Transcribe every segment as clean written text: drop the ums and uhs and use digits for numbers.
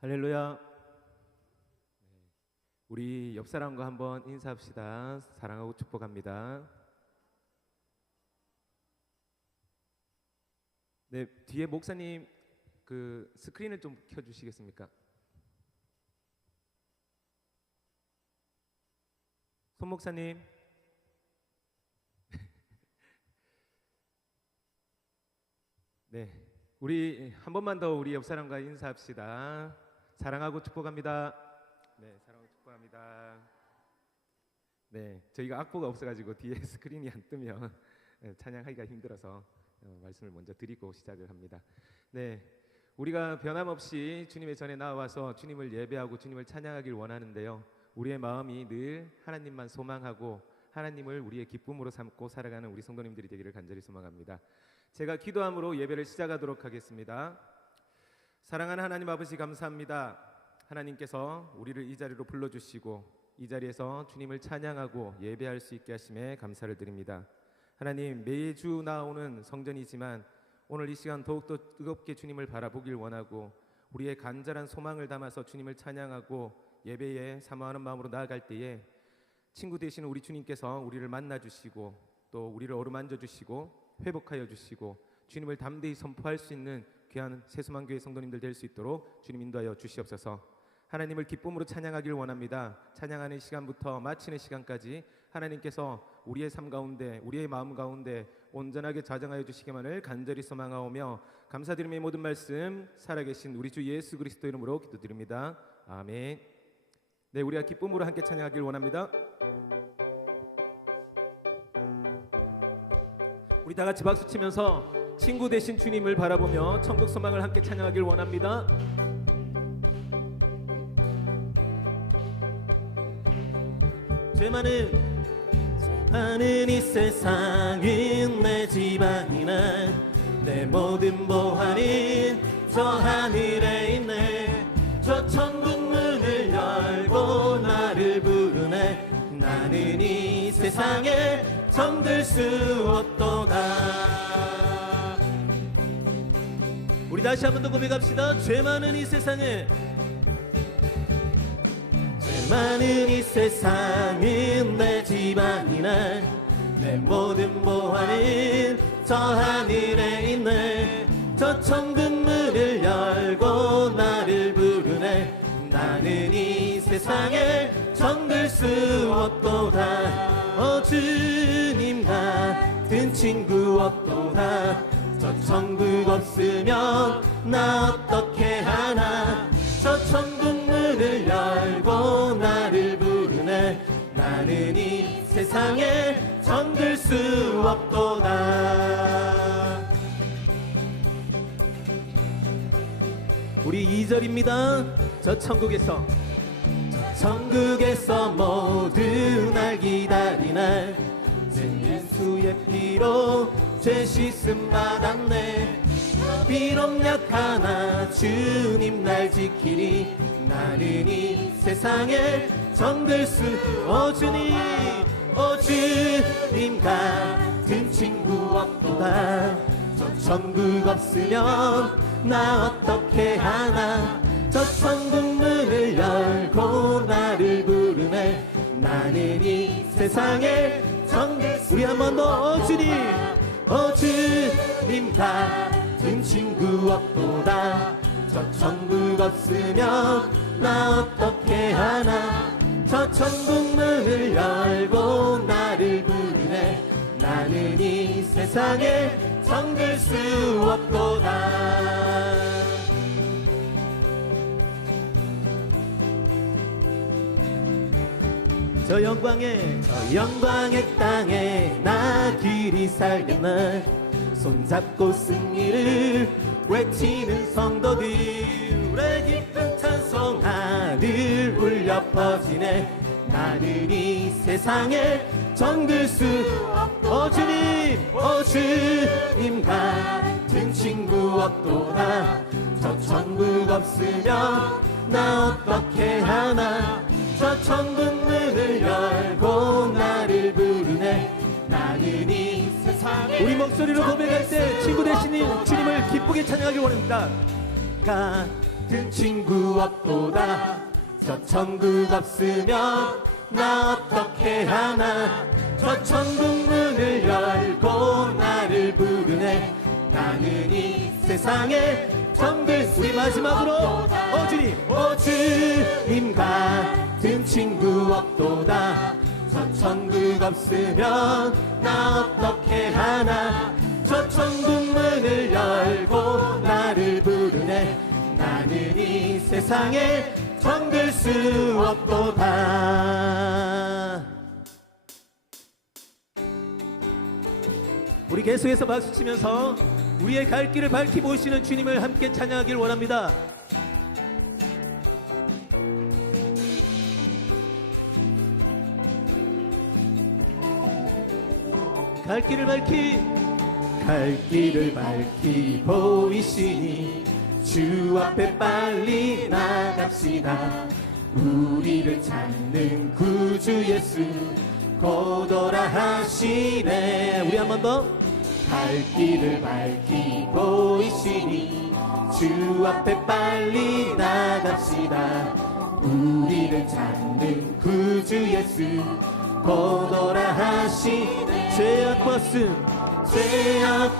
할렐루야. 우리 옆 사람과 한번 인사합시다. 사랑하고 축복합니다. 네, 뒤에 목사님 그 스크린을 좀 켜주시겠습니까? 손 목사님. 네, 우리 한 번만 더 우리 옆 사람과 인사합시다. 사랑하고 축복합니다. 네, 사랑하고 축복합니다. 네, 저희가 악보가 없어가지고 뒤에 스크린이 안 뜨면 찬양하기가 힘들어서 말씀을 먼저 드리고 시작을 합니다. 네, 우리가 변함없이 주님의 전에 나와서 주님을 예배하고 주님을 찬양하길 원하는데요, 우리의 마음이 늘 하나님만 소망하고 하나님을 우리의 기쁨으로 삼고 살아가는 우리 성도님들이 되기를 간절히 소망합니다. 제가 기도함으로 예배를 시작하도록 하겠습니다. 사랑하는 하나님 아버지, 감사합니다. 하나님께서 우리를 이 자리로 불러주시고 이 자리에서 주님을 찬양하고 예배할 수 있게 하심에 감사를 드립니다. 하나님, 매주 나오는 성전이지만 오늘 이 시간 더욱더 뜨겁게 주님을 바라보길 원하고 우리의 간절한 소망을 담아서 주님을 찬양하고 예배에 사모하는 마음으로 나아갈 때에 친구 되시는 우리 주님께서 우리를 만나주시고 또 우리를 어루만져 주시고 회복하여 주시고 주님을 담대히 선포할 수 있는 귀한 새수만교회 성도님들 될 수 있도록 주님 인도하여 주시옵소서. 하나님을 기쁨으로 찬양하길 원합니다. 찬양하는 시간부터 마치는 시간까지 하나님께서 우리의 삶 가운데 우리의 마음 가운데 온전하게 자정하여 주시기만을 간절히 소망하오며 감사드리며 이 모든 말씀 살아계신 우리 주 예수 그리스도 이름으로 기도드립니다. 아멘. 네, 우리가 기쁨으로 함께 찬양하길 원합니다. 우리 다 같이 박수 치면서 친구 되신 주님을 바라보며 천국 소망을 함께 찬양하길 원합니다. 죄 많은 이 세상은 내 집안이나 내 모든 보화는 저 하늘에 있네. 저 천국 문을 열고 나를 부르네. 나는 이 세상에 정들 수 없도다. 우리 다시 한 번 더 고백합시다. 죄 많은 이 세상에, 죄 많은 이 세상은 내 집안이나 내 모든 보화는 저 하늘에 있네. 저 천국 문을 열고 나를 부르네. 나는 이 세상에 정들 수 없도다. 주님 같은 친구 없도다. 저 천국 없으면 나 어떻게 하나. 저 천국 문을 열고 나를 부르네. 나는 이 세상에 정들 수 없도다. 우리 2절입니다. 저 천국에서 모두 날 기다리네. 예수의 피로 죄 씻음 받았네. 비록 약하나 주님 날 지키리. 나는 이 세상에 정들 수 주님 같은 친구 없도다. 저 천국 없으면 나 어떻게 하나. 저 천국 문을 열고 나를 부르네. 나는 이 세상에 정들 수. 우리 한 번 더 주님 같은 친구 없도다. 저 천국 없으면 나 어떻게 하나. 저 천국 문을 열고 나를 부르네. 나는 이 세상에 정들 수 없도다. 저 영광의 땅에 나 길이 살겠나. 손잡고 승리를 외치는 성도들의 기쁜 찬송 하늘 울려 퍼지네. 나는 이 세상에 정들 수 주님 같은 친구 없도다. 저 천국 없으면 나 어떻게 하나. 저 천국 문을 열고 나를 부르네. 나는 이 세상에. 우리 목소리로 고백할 때 친구 되시는 주님을 기쁘게 찬양하기 원합니다. 같은 친구 없도다. 저 천국 없으면 나 어떻게 하나. 저 천국 문을 열고 나를 부르네. 나는 이 세상에 정들. 우리 마지막으로 오 주님 같은 친구 없도다. 저 천국 없으면 나 어떻게 하나. 저 천국 문을 열고 나를 부르네. 나는 이 세상에 정들 수 없도다. 우리 계속해서 박수치면서 우리의 갈 길을 밝히고 오시는 주님을 함께 찬양하길 원합니다. 갈 길을 밝히 보이시니 주 앞에 빨리 나갑시다. 우리를 찾는 구주 예수 곧 오라 하시네. 우리 한 번 더. 갈 길을 밝히 보이시니 주 앞에 빨리 나갑시다. 우리를 찾는 구주 예수 곧 오라 하시네. 죄악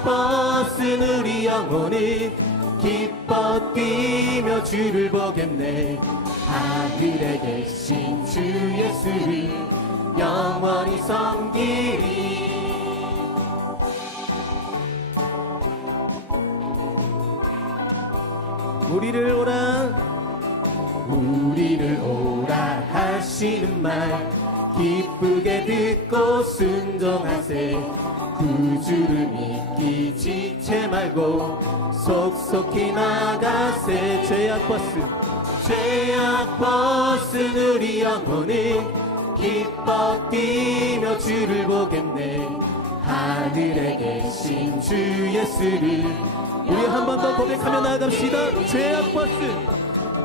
벗은 우리 영혼은 기뻐 뛰며 주를 보겠네. 하늘에 계신 주 예수를 영원히 섬기리. 우리를 오라 하시는 말 기쁘게 듣고 순종하세. 구주를 믿기 지체 말고 속속히 나가세. 죄악 벗은 우리 영혼은 기뻐 뛰며 주를 보겠네. 하늘에 계신 주 예수를. 우리 한 번 더 고백하며 나갑시다.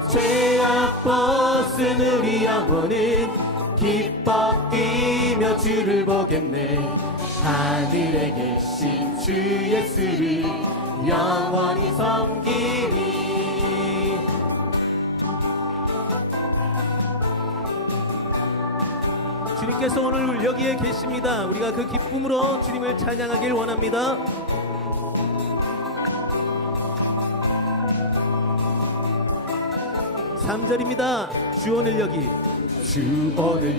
죄악 벗은 우리 영혼은 기뻐 뛰며 주를 보겠네. 하늘에 계신 주 예수를 영원히 섬기리. 주님께서 오늘 여기에 계십니다. 우리가 그 기쁨으로 주님을 찬양하길 원합니다. 3절입니다. 주 오늘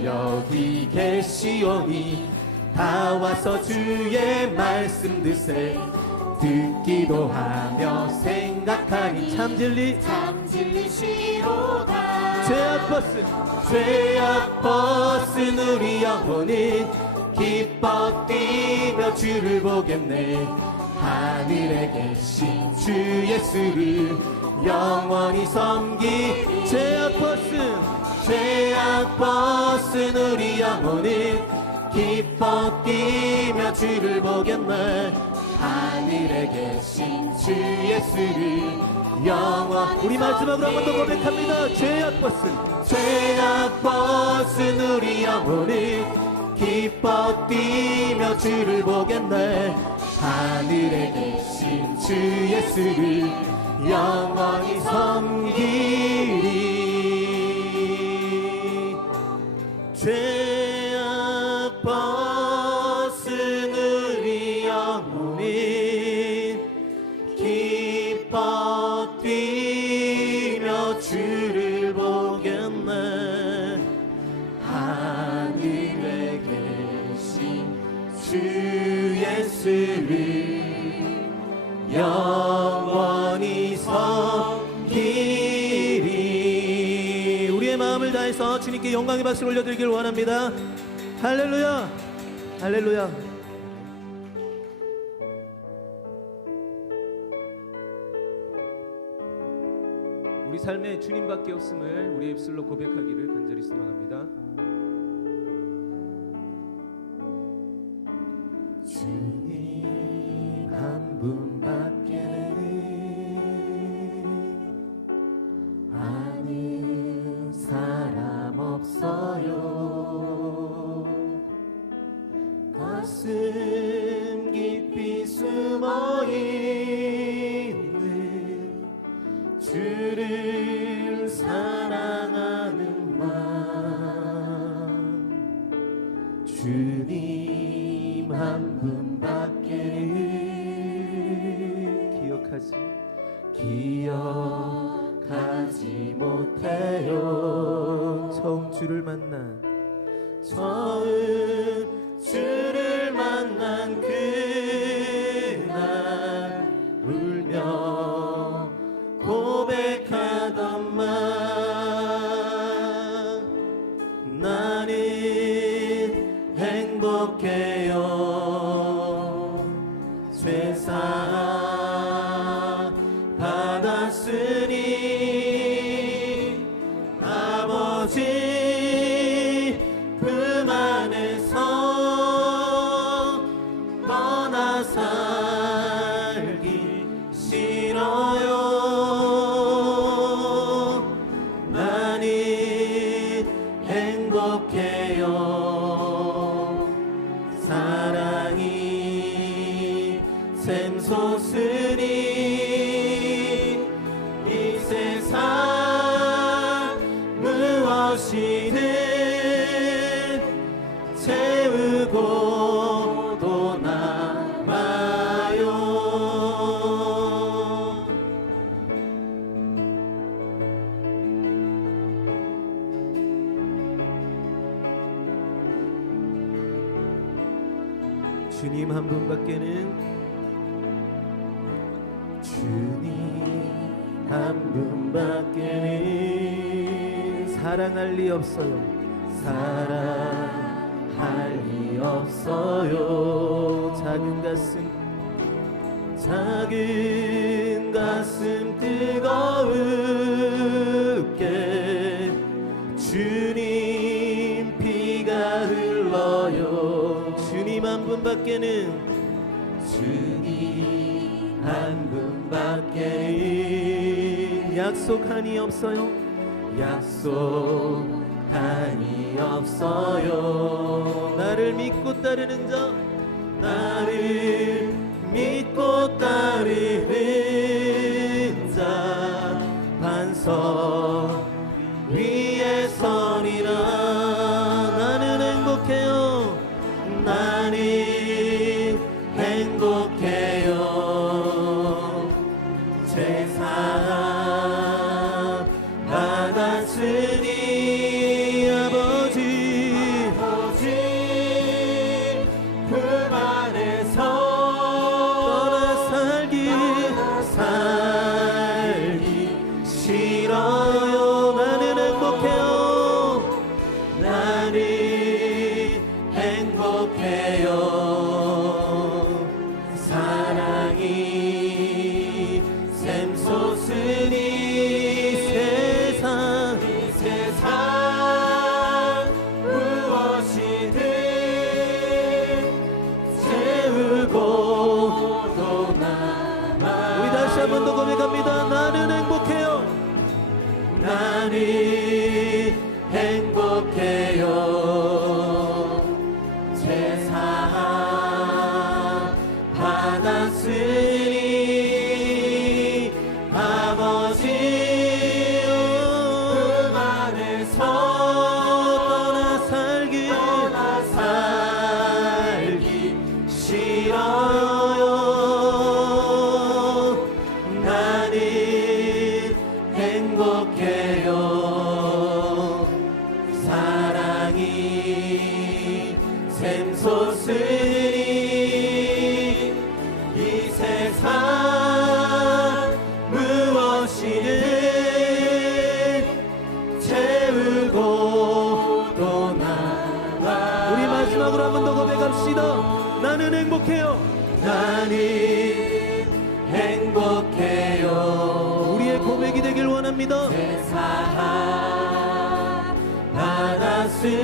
여기 계시오니 다 와서 주의 말씀 듣세. 듣기도 하며 생각하니 참 진리시로다. 죄악 벗은 우리 영혼은 기뻐 뛰며 주를 보겠네. 하늘에 계신 주 예수를 영원히 섬기. 죄악 벗은 우리 영혼은 기뻐 뛰며 주를 보겠네. 하늘에 계신 주 예수를 영원히. 우리 마지막으로 한 번 더 고백합니다. 죄악 벗은 우리 영혼은 기뻐 뛰며 주를 보겠네. 하늘에 계신 주 예수를 영원히 섬기리. 죄악 벗은 우리 영혼은 기뻐 뛰며 주를 보겠네. 하늘에 계신 주 예수를 영원히 섬기리. 우리의 마음을 다해서 주님께 영광의 박수를 올려드리길 원합니다. 할렐루야, 할렐루야. 우리 삶에 주님밖에 없음을 우리의 입술로 고백하기를 간절히 소망합니다. 주님 한 분밖에는 아는 사람 없어요. 가슴 깊이 숨어있는 주를 사랑하는 마음 주님 한 분밖에 기억하지 못해요. 처음 주를 만난 그날 울며 고백하던 말 나는 행복해요. 죄사함 받았으니 아버지 품 안에서 떠나 살기 싫어요. 나는 행복해요. 사랑이 샘솟으니 이 세상 무엇이든 채우고 또 남아요. 주님 한 분밖에는 주님 한 분밖에는 사랑할 리 없어요. 사랑할 리 없어요. 작은 가슴 뜨거울게 주님 피가 흘러요. 주님 한 분밖에는 주님 한 분밖에 약속하니 없어요. 약속하니 없어요. 나를 믿고 따르는 자, 나를 믿고 따르는 자 반석 위에 서리라. 나는 행복해요. 나는 행복해요. 제사함 받았으니 아버지 품 안에서 떠나 살기 싫어요. 나는 행복해요. 나는 행복해요. 사랑이 샘솟으니 이 세상 무엇이든 채우고 또 남아. 우리 다시 한 번 더 고백합니다. 나는 행복해요. 나는 행복해요. 제사함 받았으니 아버지 품 안에서 떠나 살기 싫어요. 나는 행복해요. 사랑이 샘솟으니 이 세상 무엇이든 채우고 또 나가. 우리 마지막으로 한 번 더 고백합시다. 나는 행복해요. 나는 행복해요. 우리의 고백이 되길 원합니다. 제사함 받았으니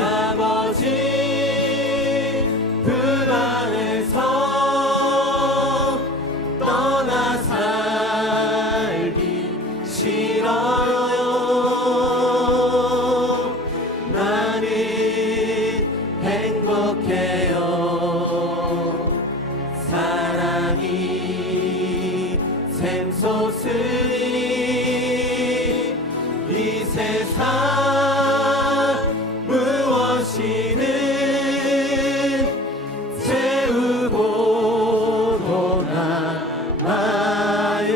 아버지 품 안에서 떠나 살기 싫어요. 나는 행복해요. 사랑이 샘솟으니 이 세상 무엇이든 채우고도 남아요.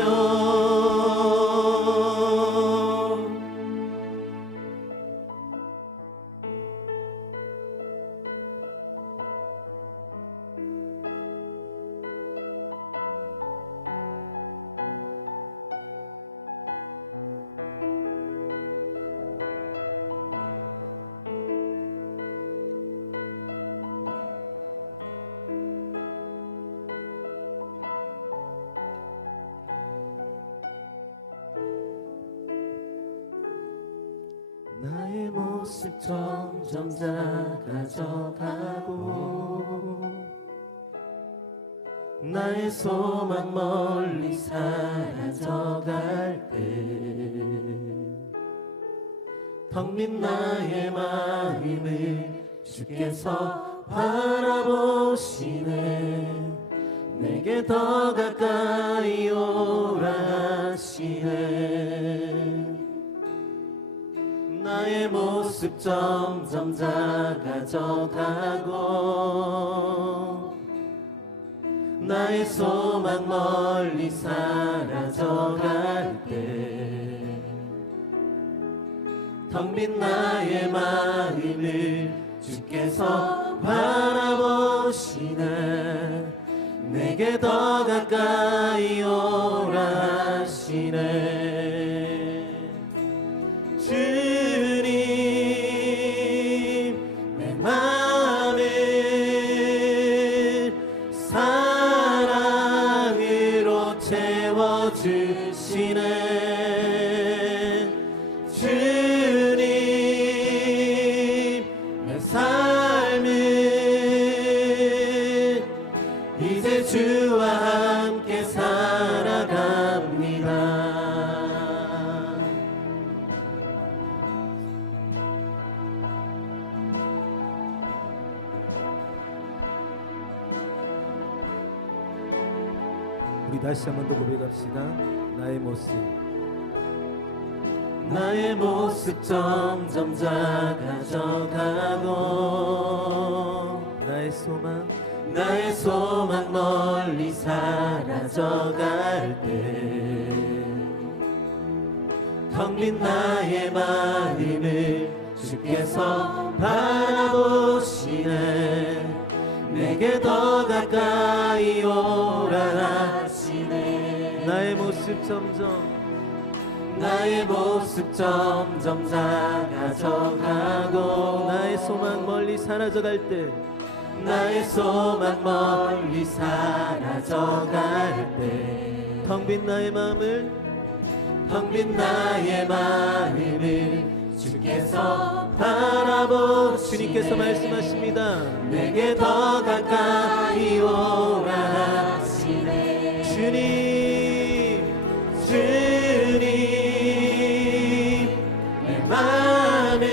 나의 모습 점점 작아져가고 나의 소망 멀리 사라져갈 때 텅 빈 나의 마음을 주께서 바라보시네. 내게 더 가까이 오라 하시네. 나의 모습 점점 작아져가고 나의 소망 멀리 사라져갈 때 텅 빈 나의 마음을 주께서 바라보시네. 내게 더 가까이 오라 하시네. 주님 내 마음을 사랑으로 채워주시네. 주님 내 삶을 이제 주와 함께 살아갑니다. 우리 다시 한 번 더 고백합시다. 나의 모습 점점 작아져가고 나의 소망 멀리 사라져갈 때 텅 빈 나의 마음을 주께서 바라보시네. 내게 더 가까이 오라 하시네. 나의 모습 점점 작아져가고 나의 소망 멀리 사라져갈 때 나의 소망 멀리 사라져갈 때 텅 빈 나의 마음을 주께서 바라보시네. 주님께서 말씀하십니다. 내게 더 가까이 오라 하시네. 주님 내 마음을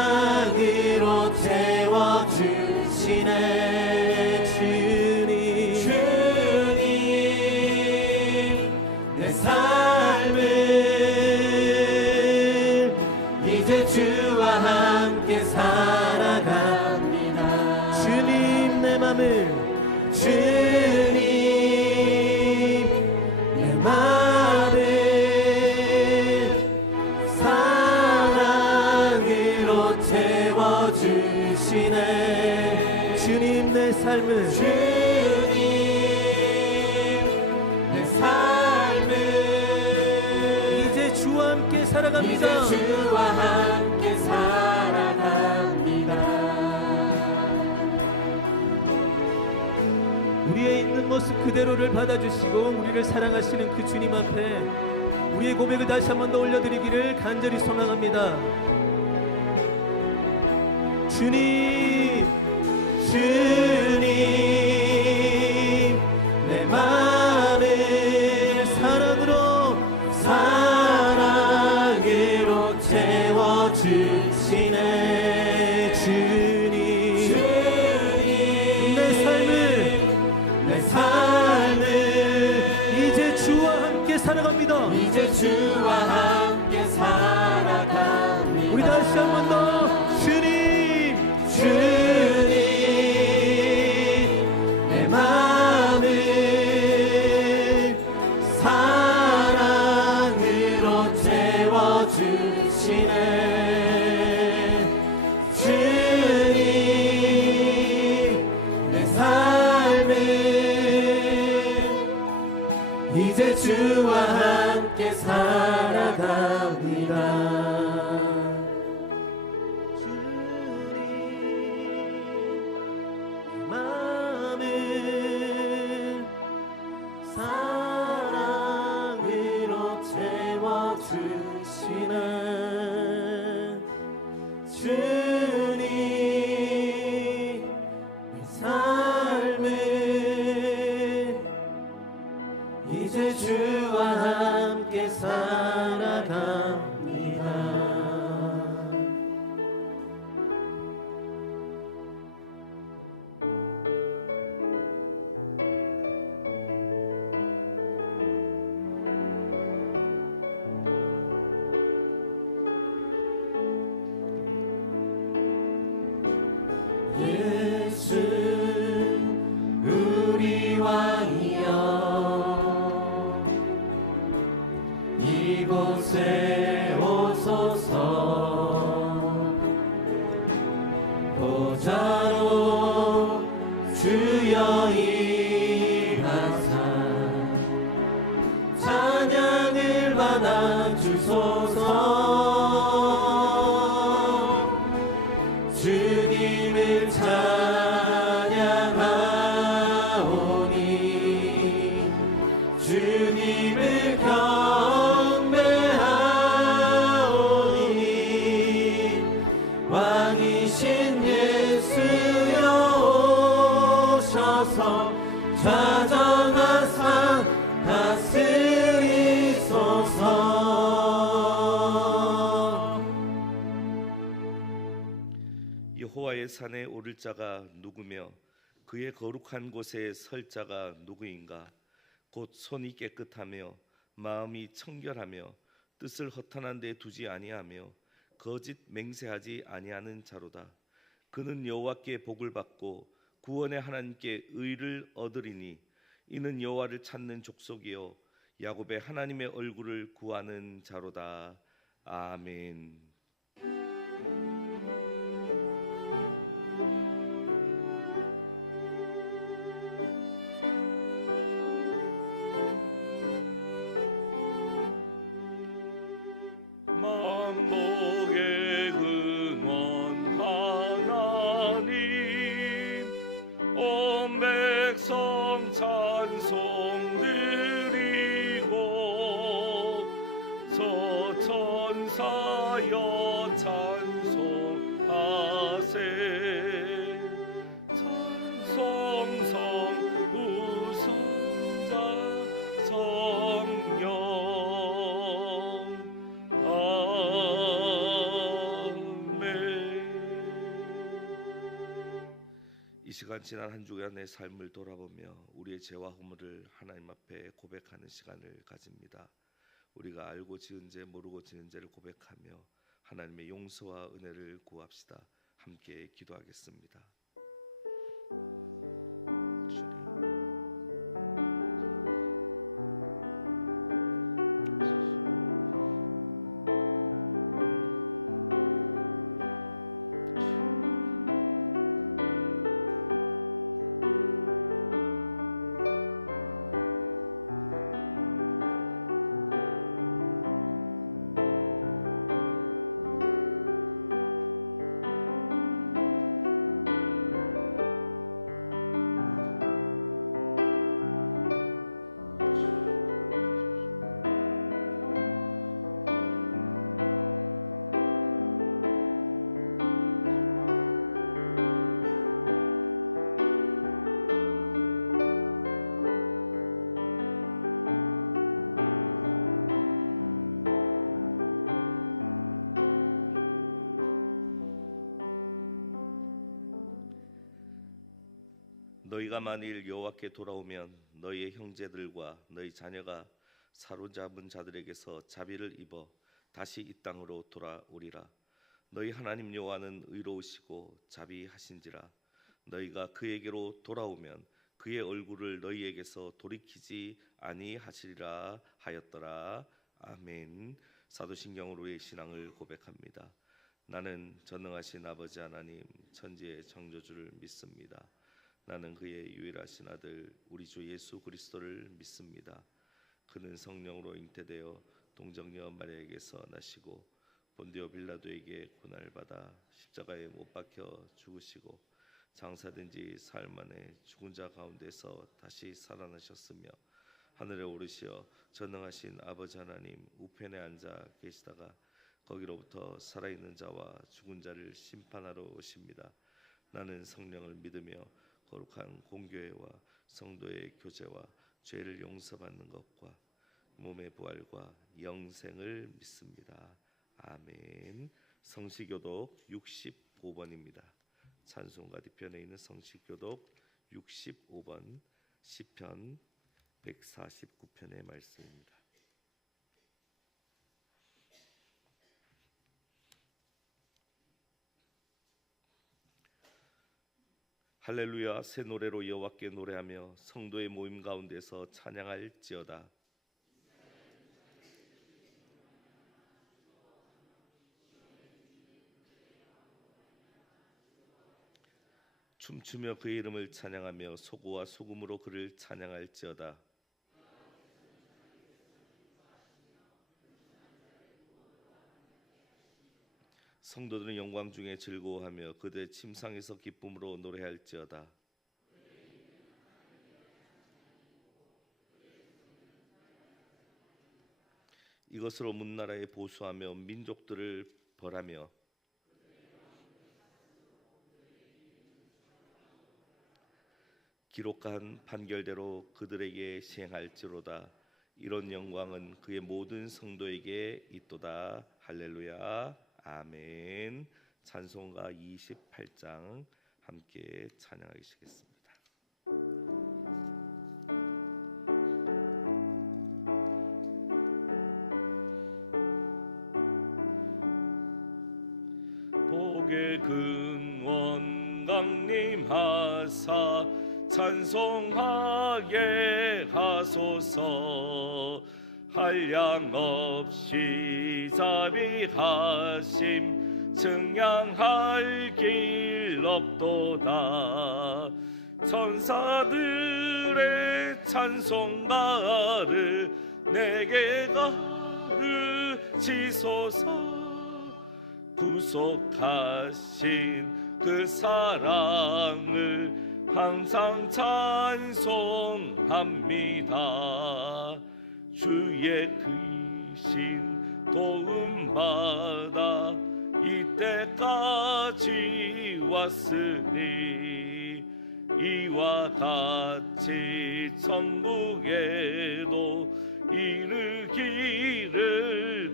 사랑으로 채워주시네. 주님 내 삶을 이제 주와 함께 살아갑니다. 주님 내 마음을 사랑으로 채워주시네. 주님 내 삶을 내 삶을 이제 주와 함께 살아갑니다. 이제 주와 함께 살아갑니다. 우리의 있는 모습 그대로를 받아주시고 우리를 사랑하시는 그 주님 앞에 우리의 고백을 다시 한 번 더 올려드리기를 간절히 소망합니다. 주님 내 마음을 사랑으로 채워주시네. 주님 내 삶을 살아갑니다. 이제 주와 함께 살아갑니다. 우리 다시 한 번 더 주님 주님 내 마음을 사랑으로 채워주시네. 주님 내 삶을 이제 주와 함께 살아갑니다. 사랑으로 채워주시는 주님 내 삶을 이제 주와 함께 살아갑니다. 예수 우리 왕이여 이곳에 오소서. 보좌로 주여 임하사 찬양을 받아 주소서. 주님을 찬양하오니 주님을 경배하오니 왕이신 예수여 오셔서 좌정하사 다스리소서. 여호와의 산에 오를 자가 누구며 그의 거룩한 곳에 설 자가 누구인가? 곧 손이 깨끗하며 마음이 청결하며 뜻을 허탄한 데 두지 아니하며 거짓 맹세하지 아니하는 자로다. 그는 여호와께 복을 받고 구원의 하나님께 의를 얻으리니 이는 여호와를 찾는 족속이요 야곱의 하나님의 얼굴을 구하는 자로다. 아멘. 만복의 근원 하나님 온 백성 찬송 드리고 서천사여 찬송하세. 찬송성 우선자 성령 이 시간 지난 한 주간의 삶을 돌아보며 우리의 죄와 허물을 하나님 앞에 고백하는 시간을 가집니다. 우리가 알고 지은 죄 모르고 지은 죄를 고백하며 하나님의 용서와 은혜를 구합시다. 함께 기도하겠습니다. 주님. 너희가 만일 여호와께 돌아오면 너희의 형제들과 너희 자녀가 사로잡은 자들에게서 자비를 입어 다시 이 땅으로 돌아오리라. 너희 하나님 여호와는 의로우시고 자비하신지라. 너희가 그에게로 돌아오면 그의 얼굴을 너희에게서 돌이키지 아니하시리라 하였더라. 아멘. 사도신경으로의 신앙을 고백합니다. 나는 전능하신 아버지 하나님 천지의 창조주를 믿습니다. 나는 그의 유일하신 아들 우리 주 예수 그리스도를 믿습니다. 그는 성령으로 잉태되어 동정녀 마리아에게서 나시고 본디오 빌라도에게 고난을 받아 십자가에 못 박혀 죽으시고 장사된 지 사흘 만에 죽은 자 가운데서 다시 살아나셨으며 하늘에 오르시어 전능하신 아버지 하나님 우편에 앉아 계시다가 거기로부터 살아있는 자와 죽은 자를 심판하러 오십니다. 나는 성령을 믿으며 거룩한 공교회와 성도의 교제와 죄를 용서받는 것과 몸의 부활과 영생을 믿습니다. 아멘. 성시교독 65번입니다. 찬송가 뒤편에 있는 성시교독 65번 시편 149편의 말씀입니다. 할렐루야. 새 노래로 여호와께 노래하며 성도의 모임 가운데서 찬양할지어다. 춤추며 그의 이름을 찬양하며 소고와 소금으로 그를 찬양할지어다. 성도들은 영광 중에 즐거워하며 그들의 침상에서 기쁨으로 노래할지어다. 이것으로 문나라에 보수하며 민족들을 벌하며 기록한 판결대로 그들에게 시행할지로다. 이런 영광은 그의 모든 성도에게 있도다. 할렐루야. 아멘. 찬송가 28장 함께 찬양하시겠습니다. 복의 근원 강림하사 찬송하게 하소서. 한량없이 자비하심 증량할 길 없도다. 천사들의 찬송가를 내게 가르치소서. 구속하신 그 사랑을 항상 찬송합니다. 주의 크신 도움 받아 이때까지 왔으니 이와 같이 천국에도 이르기를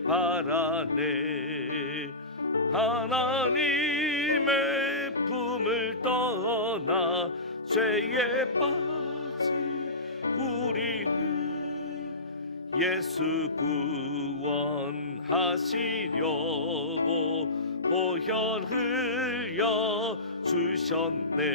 바라네. 하나님의 품을 떠나 죄에 빠진 우리를 예수 구원하시려고 보혈 흘려 주셨네.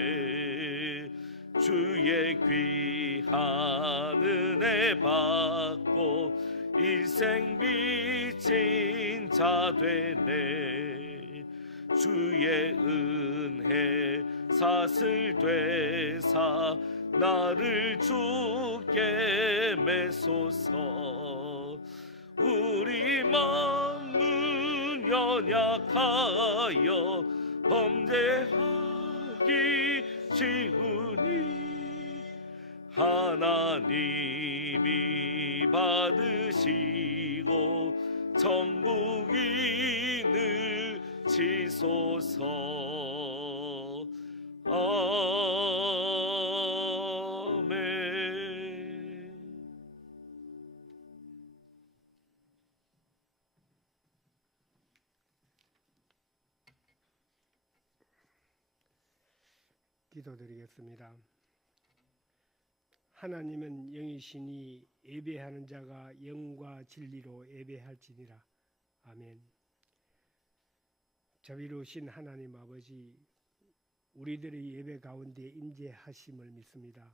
주의 귀한 은혜 받고 일생 빚진 자 되네. 주의 은혜 사슬 되사 나를 주께 매소서. 우리 마음은 연약하여 범죄하기 쉬우니 하나님이 받으시고 천국인을 지소서. 아멘. 기도드리겠습니다. 하나님은 영이시니 예배하는 자가 영과 진리로 예배할지니라. 아멘. 자비로우신 하나님 아버지, 우리들의 예배 가운데 임재하심을 믿습니다.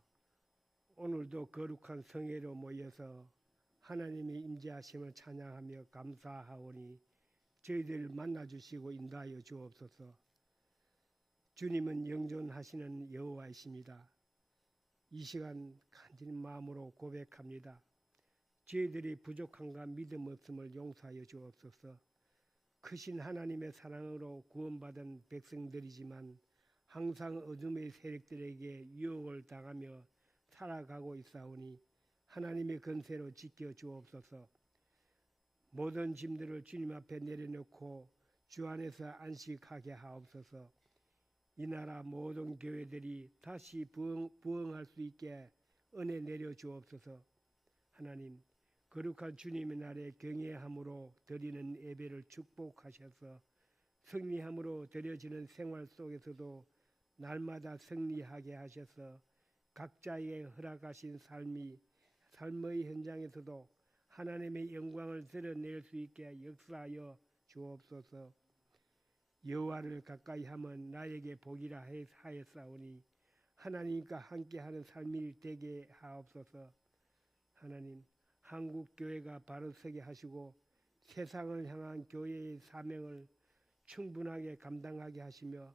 오늘도 거룩한 성회로 모여서 하나님의 임재하심을 찬양하며 감사하오니 저희들 만나주시고 인도하여 주옵소서. 주님은 영존하시는 여호와이십니다. 이 시간 간절히 마음으로 고백합니다. 저희들이 부족함과 믿음 없음을 용서하여 주옵소서. 크신 하나님의 사랑으로 구원받은 백성들이지만 항상 어둠의 세력들에게 유혹을 당하며 살아가고 있사오니 하나님의 권세로 지켜 주옵소서. 모든 짐들을 주님 앞에 내려놓고 주 안에서 안식하게 하옵소서. 이 나라 모든 교회들이 다시 부흥할 수 있게 은혜 내려 주옵소서. 하나님, 거룩한 주님의 날에 경외함으로 드리는 예배를 축복하셔서 승리함으로 드려지는 생활 속에서도 날마다 승리하게 하셔서 각자의 허락하신 삶의 현장에서도 하나님의 영광을 드러낼 수 있게 역사하여 주옵소서. 여호와를 가까이 하면 나에게 복이라 하였사오니 하나님과 함께하는 삶이 되게 하옵소서. 하나님, 한국 교회가 바로 서게 하시고 세상을 향한 교회의 사명을 충분하게 감당하게 하시며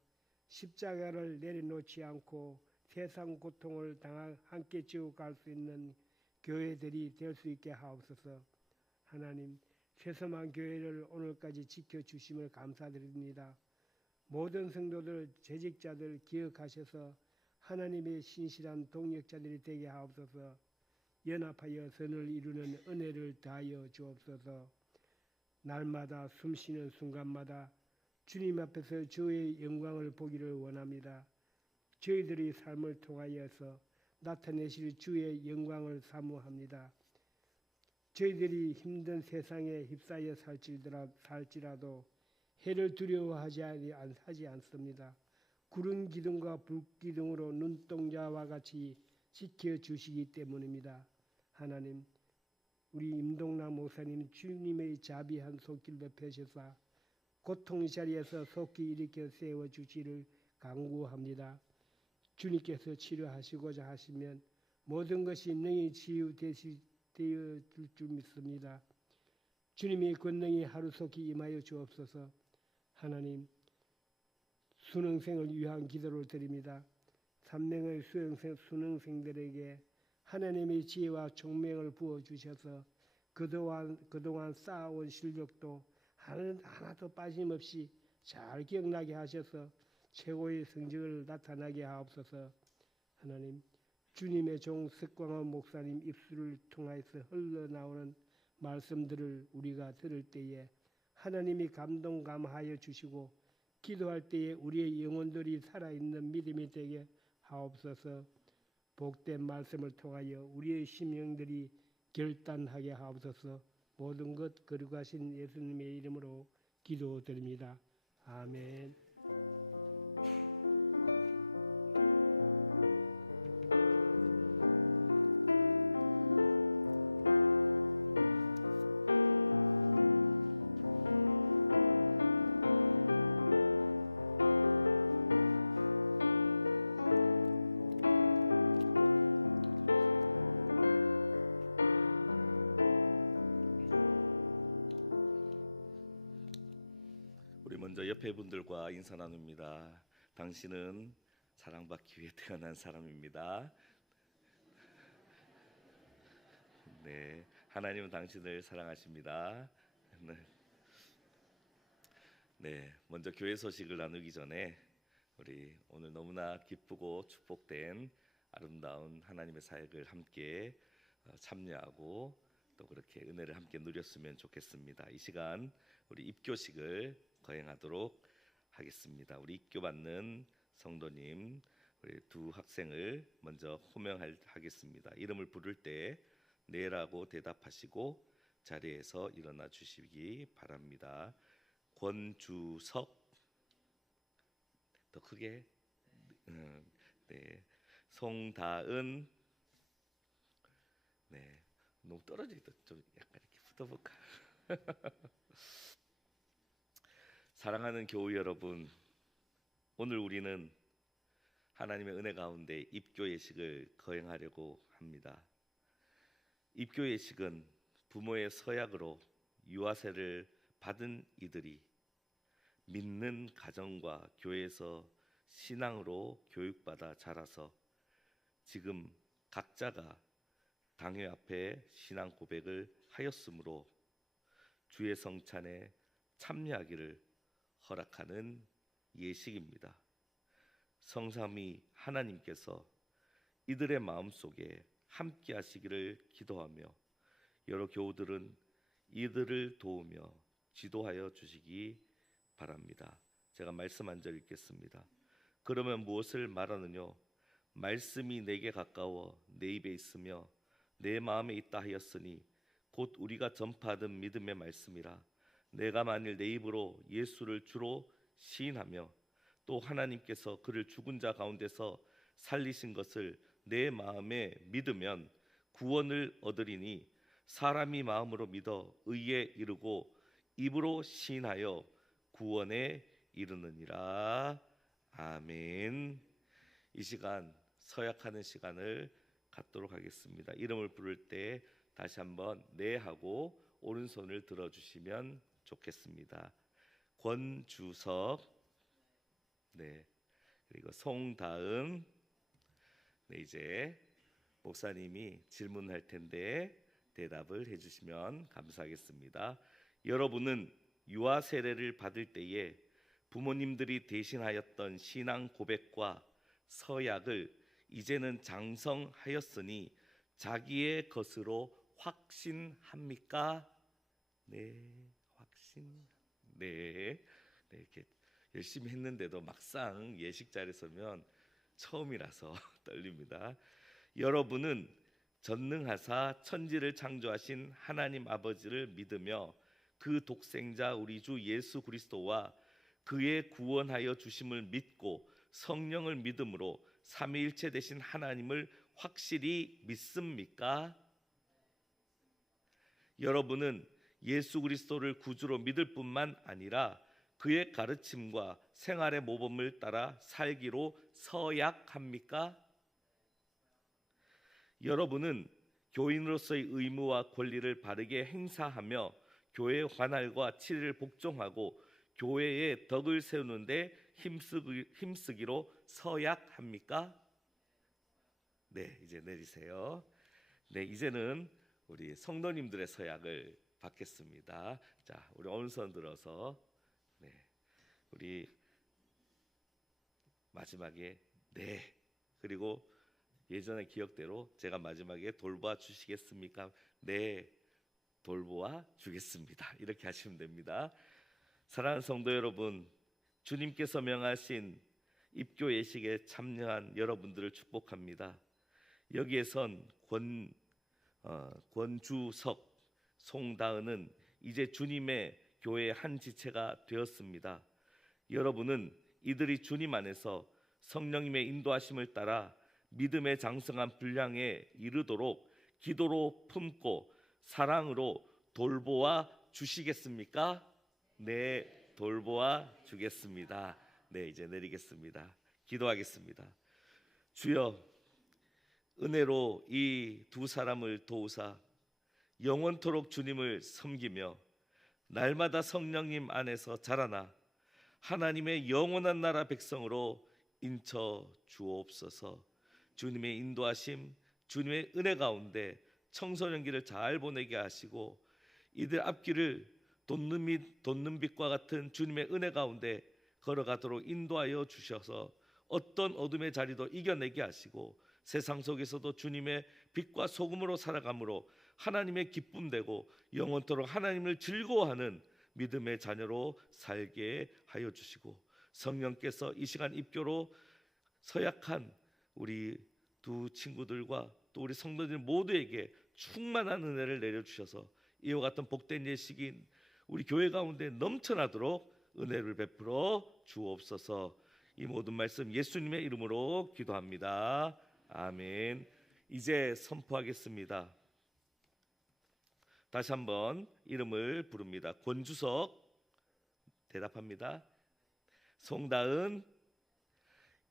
십자가를 내려놓지 않고 세상 고통을 함께 지고 갈 수 있는 교회들이 될 수 있게 하옵소서. 하나님, 세서만 교회를 오늘까지 지켜주심을 감사드립니다. 모든 성도들, 재직자들 기억하셔서 하나님의 신실한 동역자들이 되게 하옵소서. 연합하여 선을 이루는 은혜를 다하여 주옵소서. 날마다 숨쉬는 순간마다 주님 앞에서 주의 영광을 보기를 원합니다. 저희들의 삶을 통하여서 나타내실 주의 영광을 사모합니다. 저희들이 힘든 세상에 휩싸여 살지라도 해를 두려워하지 않습니다. 구름 기둥과 불 기둥으로 눈동자와 같이 지켜주시기 때문입니다. 하나님, 우리 임동남 목사님 주님의 자비한 손길로 펴셔서 고통 자리에서 속히 일으켜 세워주시를 간구합니다. 주님께서 치료하시고자 하시면 모든 것이 능히 치유되어 줄 믿습니다. 주님의 권능이 하루속히 임하여 주옵소서. 하나님, 수능생을 위한 기도를 드립니다. 3명의 수능생들에게 하나님의 지혜와 총명을 부어주셔서 그동안 쌓아온 실력도 하나도 빠짐없이 잘 기억나게 하셔서 최고의 성적을 나타나게 하옵소서. 하나님, 주님의 종 석광원 목사님 입술을 통하여서 흘러나오는 말씀들을 우리가 들을 때에 하나님이 감동감하여 주시고 기도할 때에 우리의 영혼들이 살아있는 믿음이 되게 하옵소서. 복된 말씀을 통하여 우리의 심령들이 결단하게 하옵소서. 모든 것 거룩하신 예수님의 이름으로 기도드립니다. 아멘. 우리 먼저 옆에 분들과 인사 나눕니다. 당신은 사랑받기 위해 태어난 사람입니다. 네, 하나님은 당신을 사랑하십니다. 네, 먼저 교회 소식을 나누기 전에 우리 오늘 너무나 기쁘고 축복된 아름다운 하나님의 사역을 함께 참여하고 또 그렇게 은혜를 함께 누렸으면 좋겠습니다. 이 시간 우리 입교식을 거행하도록 하겠습니다. 우리 입교 받는 성도님, 우리 두 학생을 먼저 호명하겠습니다. 이름을 부를 때 네라고 대답하시고 자리에서 일어나 주시기 바랍니다. 권주석, 더 크게, 네, 송다은, 네, 너무 떨어져 있다. 좀 약간 이렇게 붙어볼까? 사랑하는 교우 여러분, 오늘 우리는 하나님의 은혜 가운데 입교 예식을 거행하려고 합니다. 입교 예식은 부모의 서약으로 유아세를 받은 이들이 믿는 가정과 교회에서 신앙으로 교육받아 자라서 지금 각자가 당회 앞에 신앙 고백을 하였으므로 주의 성찬에 참여하기를 허락하는 예식입니다. 성삼위 하나님께서 이들의 마음속에 함께 하시기를 기도하며 여러 교우들은 이들을 도우며 지도하여 주시기 바랍니다. 제가 말씀 한 절 읽겠습니다. 그러면 무엇을 말하느뇨? 말씀이 내게 가까워 내 입에 있으며 내 마음에 있다 하였으니 곧 우리가 전파하던 믿음의 말씀이라. 내가 만일 내 입으로 예수를 주로 시인하며 또 하나님께서 그를 죽은 자 가운데서 살리신 것을 내 마음에 믿으면 구원을 얻으리니 사람이 마음으로 믿어 의에 이르고 입으로 시인하여 구원에 이르느니라. 아멘. 이 시간 서약하는 시간을 갖도록 하겠습니다. 이름을 부를 때 다시 한번 네 하고 오른손을 들어주시면 좋겠습니다. 권주석, 네, 그리고 송다은. 네, 이제 목사님이 질문할 텐데 대답을 해주시면 감사하겠습니다. 여러분은 유아 세례를 받을 때에 부모님들이 대신하였던 신앙 고백과 서약을 이제는 장성하였으니 자기의 것으로 확신합니까? 네, 확신. 네, 네, 이렇게 열심히 했는데도 막상 예식 자리에 서면 처음이라서 떨립니다. 여러분은 전능하사 천지를 창조하신 하나님 아버지를 믿으며 그 독생자 우리 주 예수 그리스도와 그의 구원하여 주심을 믿고 성령을 믿음으로 삼위일체 되신 하나님을 확실히 믿습니까? 여러분은 예수 그리스도를 구주로 믿을 뿐만 아니라 그의 가르침과 생활의 모범을 따라 살기로 서약합니까? 여러분은 교인으로서의 의무와 권리를 바르게 행사하며 교회의 관할과 치리를 복종하고 교회의 덕을 세우는데 힘쓰기로 서약합니까? 네, 이제 내리세요. 네, 이제는 우리 성도님들의 서약을 받겠습니다. 자, 우리 오른손 들어서, 네, 우리 마지막에 네, 그리고 예전의 기억대로 제가 마지막에 돌보아 주시겠습니까? 네, 돌보아 주겠습니다. 이렇게 하시면 됩니다. 사랑하는 성도 여러분, 주님께서 명하신 입교 예식에 참여한 여러분들을 축복합니다. 여기에선 권주석, 송다은은 이제 주님의 교회의 한 지체가 되었습니다. 여러분은 이들이 주님 안에서 성령님의 인도하심을 따라 믿음의 장성한 분량에 이르도록 기도로 품고 사랑으로 돌보아 주시겠습니까? 네, 돌보아 주겠습니다. 네, 이제 내리겠습니다. 기도하겠습니다. 주여, 은혜로 이 두 사람을 도우사 영원토록 주님을 섬기며 날마다 성령님 안에서 자라나 하나님의 영원한 나라 백성으로 인쳐 주옵소서. 주님의 인도하심, 주님의 은혜 가운데 청소년기를 잘 보내게 하시고 이들 앞길을 돋는 빛과 같은 주님의 은혜 가운데 걸어가도록 인도하여 주셔서 어떤 어둠의 자리도 이겨내게 하시고 세상 속에서도 주님의 빛과 소금으로 살아감으로 하나님의 기쁨 되고 영원토록 하나님을 즐거워하는 믿음의 자녀로 살게 하여 주시고 성령께서 이 시간 입교로 서약한 우리 두 친구들과 또 우리 성도들 모두에게 충만한 은혜를 내려주셔서 이와 같은 복된 예식이 우리 교회 가운데 넘쳐나도록 은혜를 베풀어 주옵소서. 이 모든 말씀 예수님의 이름으로 기도합니다. 아멘. 이제 선포하겠습니다. 다시 한번 이름을 부릅니다. 권주석 대답합니다. 송다은.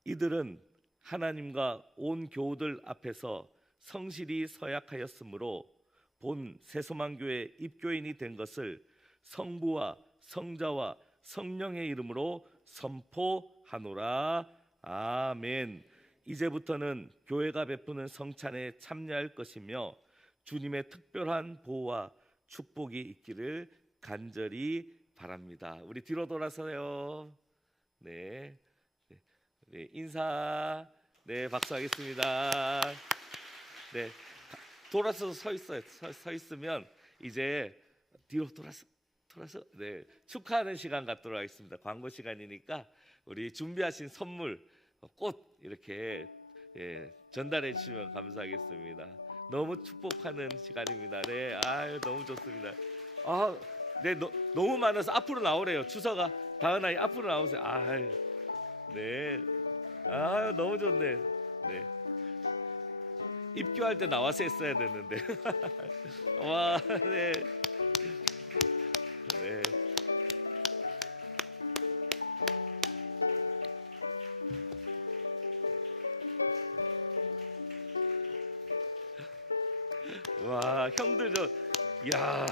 이들은 하나님과 온 교우들 앞에서 성실히 서약하였으므로 본 새소망교회 입교인이 된 것을 성부와 성자와 성령의 이름으로 선포하노라. 아멘. 이제부터는 교회가 베푸는 성찬에 참여할 것이며 주님의 특별한 보호와 축복이 있기를 간절히 바랍니다. 우리 뒤로 돌아서요. 네, 네, 인사. 네, 박수하겠습니다. 네, 돌아서 서 있어요. 서 있으면 이제 뒤로 돌아서 네, 축하하는 시간 갖도록 하겠습니다. 광고 시간이니까 우리 준비하신 선물, 꽃 이렇게 전달해 주시면 감사하겠습니다. 너무 축복하는 시간입니다. 네, 너무 좋습니다. 네, 너무 많아서 앞으로 나오래요. 추서가 다은아이 앞으로 나오세요. 네, 너무 좋네. 네, 입교할 때 나와서 했어야 되는데. 와, 네, 네. 와, 형들 야.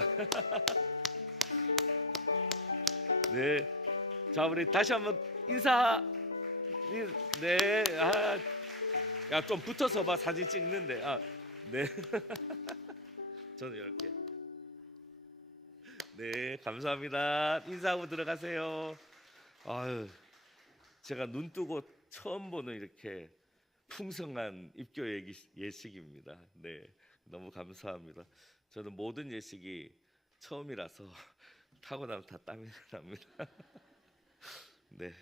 네, 자 우리 다시 한번 인사. 네, 야 좀 붙어서 봐, 사진 찍는데. 네. 저는 이렇게. 네, 감사합니다. 인사하고 들어가세요. 제가 눈 뜨고 처음 보는 이렇게 풍성한 입교 예식입니다. 네, 너무 감사합니다. 저는 모든 예식이 처음이라서 타고 나면 다 땀이 납니다. 네,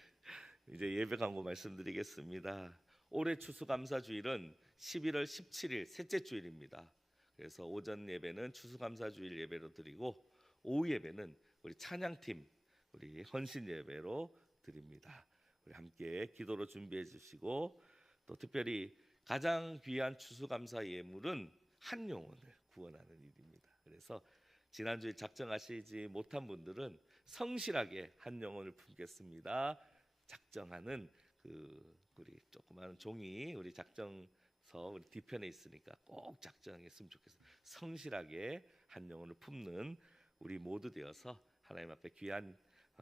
이제 예배 광고 말씀드리겠습니다. 올해 추수감사주일은 11월 17일 셋째 주일입니다. 그래서 오전 예배는 추수감사주일 예배로 드리고 오후 예배는 우리 찬양팀 우리 헌신 예배로 드립니다. 우리 함께 기도로 준비해 주시고, 또 특별히 가장 귀한 추수감사 예물은 한 영혼을 구원하는 일입니다. 그래서 지난주에 작정하시지 못한 분들은 성실하게 한 영혼을 품겠습니다. 작정하는 우리 조그마한 종이 우리 작정서 우리 뒤편에 있으니까 꼭 작정했으면 좋겠어요. 성실하게 한 영혼을 품는 우리 모두 되어서 하나님 앞에 귀한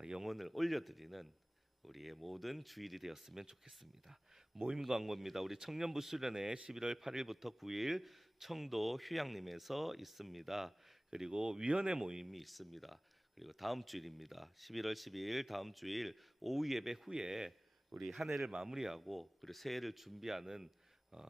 영혼을 올려드리는 우리의 모든 주일이 되었으면 좋겠습니다. 모임 광고입니다. 우리 청년부 수련회 11월 8일부터 9일 청도 휴양림에서 있습니다. 그리고 위원회 모임이 있습니다. 그리고 다음 주일입니다. 11월 12일 다음 주일 오후 예배 후에 우리 한 해를 마무리하고 그리고 새해를 준비하는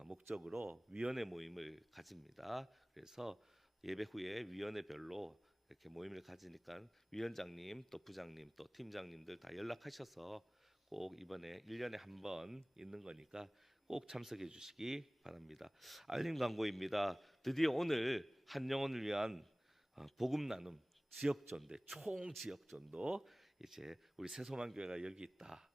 목적으로 위원회 모임을 가집니다. 그래서 예배 후에 위원회별로 이렇게 모임을 가지니까 위원장님 또 부장님 또 팀장님들 다 연락하셔서 꼭 이번에 1년에 한 번 있는 거니까 꼭 참석해 주시기 바랍니다. 알림 광고입니다. 드디어 오늘 한 영혼을 위한 복음 나눔 지역전대 총 지역전도 이제 우리 새소망교회가 여기 있다.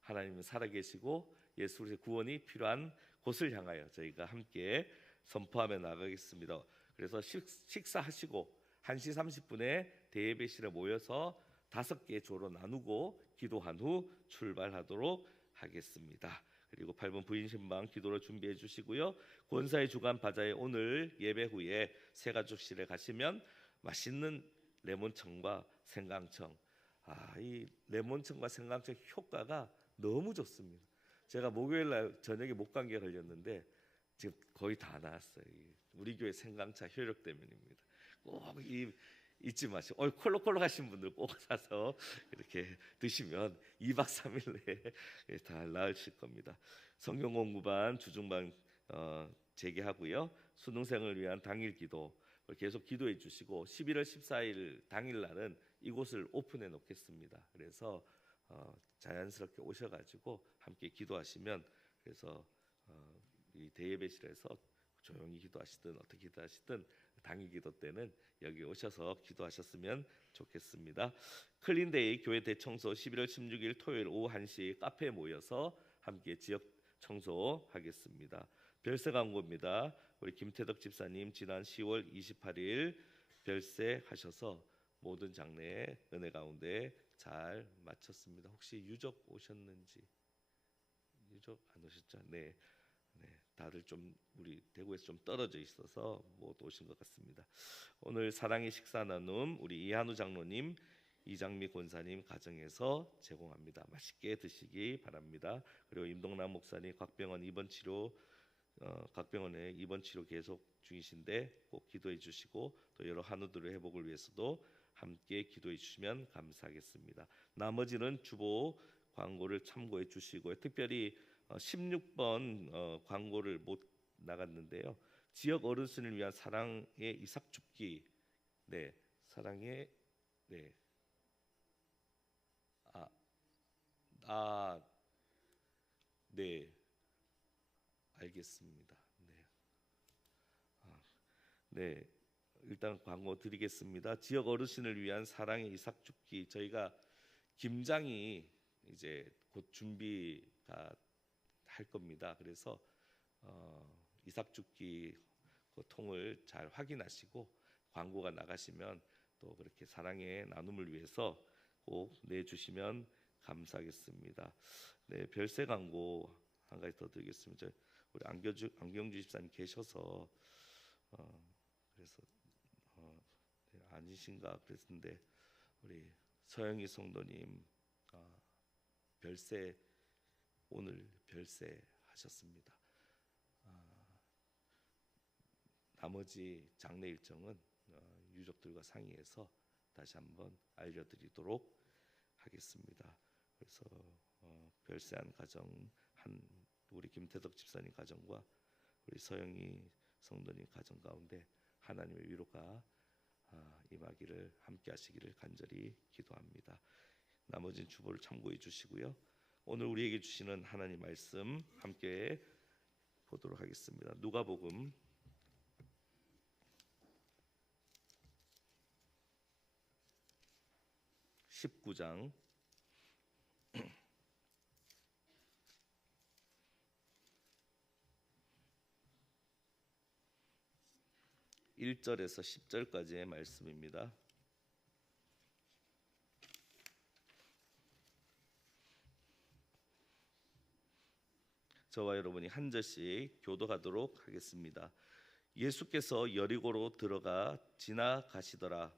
하나님은 살아계시고 예수의 구원이 필요한 곳을 향하여 저희가 함께 선포하며 나가겠습니다. 그래서 식사하시고 1시 30분에 대예배실에 모여서 5개의 조로 나누고 기도한 후 출발하도록 하겠습니다. 그리고 8번 부인신방 기도를 준비해 주시고요. 권사의 주간 바자회 오늘 예배 후에 새가족실에 가시면 맛있는 레몬청과 생강청, 이 레몬청과 생강청 효과가 너무 좋습니다. 제가 목요일 날 저녁에 목감기에 걸렸는데 지금 거의 다 나았어요. 우리 교회 생강차 효력 때문입니다. 꼭 잊지 마시고 콜록콜록 하신 분들 꼭 사서 이렇게 드시면 2박 3일 내에 다 나으실 겁니다. 성경 공부반 주중반 재개하고요. 수능생을 위한 당일 기도 계속 기도해 주시고 11월 14일 당일 날은 이곳을 오픈해 놓겠습니다. 그래서 자연스럽게 오셔가지고 함께 기도하시면, 그래서 이 대예배실에서 조용히 기도하시든 어떻게 기도하시든 당일 기도 때는 여기 오셔서 기도하셨으면 좋겠습니다. 클린데이 교회 대청소 11월 16일 토요일 오후 1시 카페에 모여서 함께 지역 청소하겠습니다. 별세 광고입니다. 우리 김태덕 집사님 지난 10월 28일 별세하셔서 모든 장래의 은혜 가운데 잘 마쳤습니다. 혹시 유족 오셨는지? 유족 안 오셨죠? 네. 네, 다들 좀 우리 대구에서 좀 떨어져 있어서 못 오신 것 같습니다. 오늘 사랑의 식사 나눔 우리 이한우 장로님, 이장미 권사님 가정에서 제공합니다. 맛있게 드시기 바랍니다. 그리고 임동남 목사님 각병원 입원 치료 각병원에 입원 치료 계속 중이신데 꼭 기도해 주시고 또 여러 한우들의 회복을 위해서도 함께 기도해 주시면 감사하겠습니다. 나머지는 주보 광고를 참고해 주시고요. 특별히 16번 광고를 못 나갔는데요. 지역 어르신을 위한 사랑의 이삭 줍기. 네, 사랑의 네. 네, 알겠습니다. 네, 네, 일단 광고 드리겠습니다. 지역 어르신을 위한 사랑의 이삭 줍기. 저희가 김장이 이제 곧 준비가 할 겁니다. 그래서 이삭 줍기 그 통을 잘 확인하시고 광고가 나가시면 또 그렇게 사랑의 나눔을 위해서 꼭 내주시면 감사하겠습니다. 네, 별세 광고 한 가지 더 드리겠습니다. 우리 안경주 집사님 계셔서 그래서 네, 아니신가 그랬는데 우리 서영희 성도님 별세 오늘 별세 하셨습니다. 나머지 장례 일정은 유족들과 상의해서 다시 한번 알려드리도록 하겠습니다. 그래서 별세한 가정 한 우리 김태덕 집사님 가정과 우리 서영희 성도님 가정 가운데 하나님의 위로가 임하기를 함께 하시기를 간절히 기도합니다. 나머지는 주보를 참고해 주시고요. 오늘 우리에게 주시는 하나님 말씀 함께 보도록 하겠습니다. 누가복음 19장 1절에서 10절까지의 말씀입니다. 저와 여러분이 한 절씩 교독하도록 하겠습니다. 예수께서 여리고로 들어가 지나가시더라.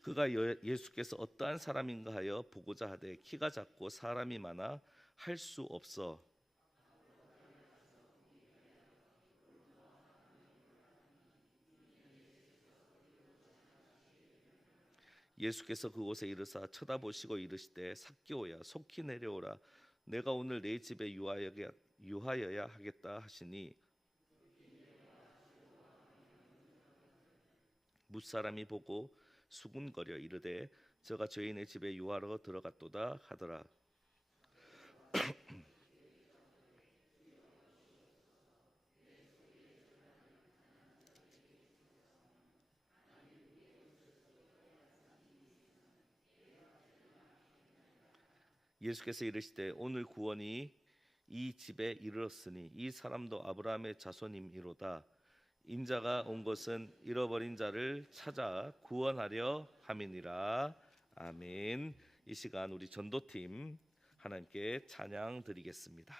그가 예수께서 어떠한 사람인가 하여 보고자 하되 키가 작고 사람이 많아 할 수 없어 예수께서 그곳에 이르사 쳐다보시고 이르시되 삭개오야 속히 내려오라 내가 오늘 내 집에 유하여야 하겠다 하시니 뭇사람이 보고 수군거려 이르되 저가 죄인의 집에 유하러 들어갔도다 하더라. 예수께서 이르시되 오늘 구원이 이 집에 이르렀으니 이 사람도 아브라함의 자손임이로다. 인자가 온 것은 잃어버린 자를 찾아 구원하려 함이니라. 아멘. 이 시간 우리 전도팀 하나님께 찬양 드리겠습니다.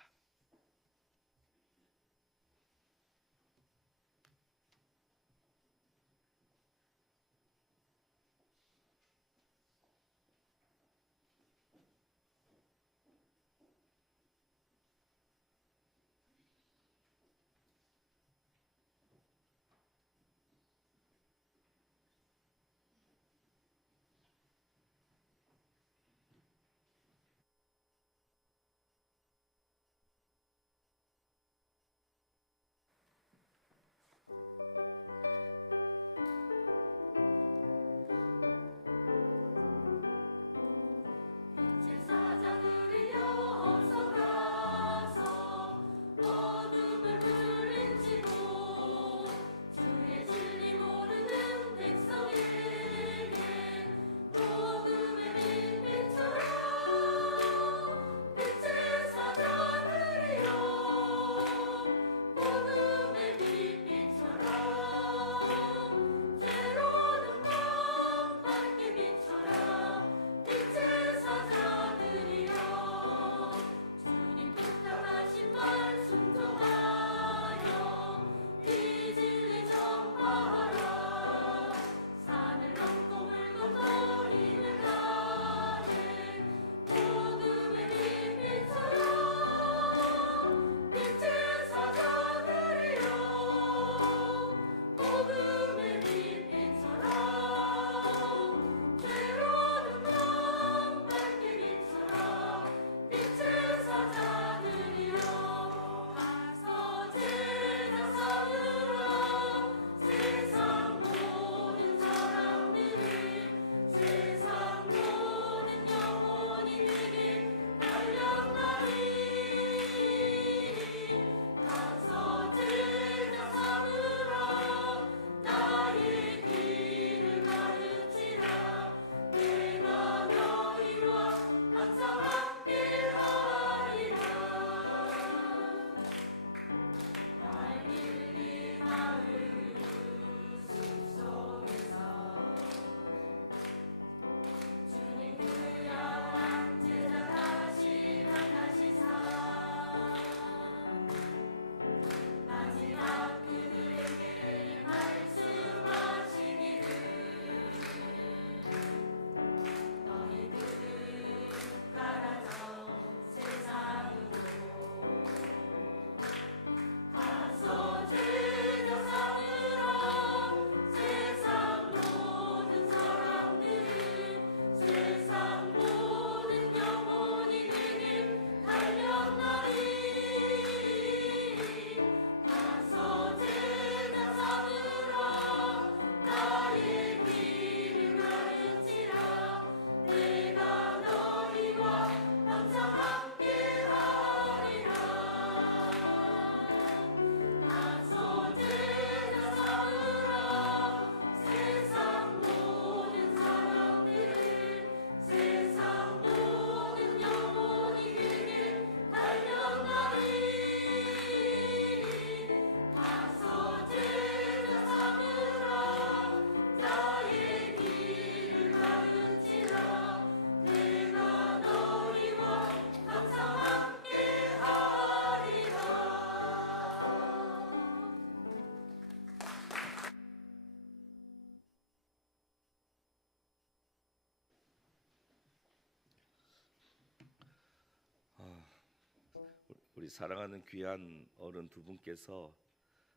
우리 사랑하는 귀한 어른 두 분께서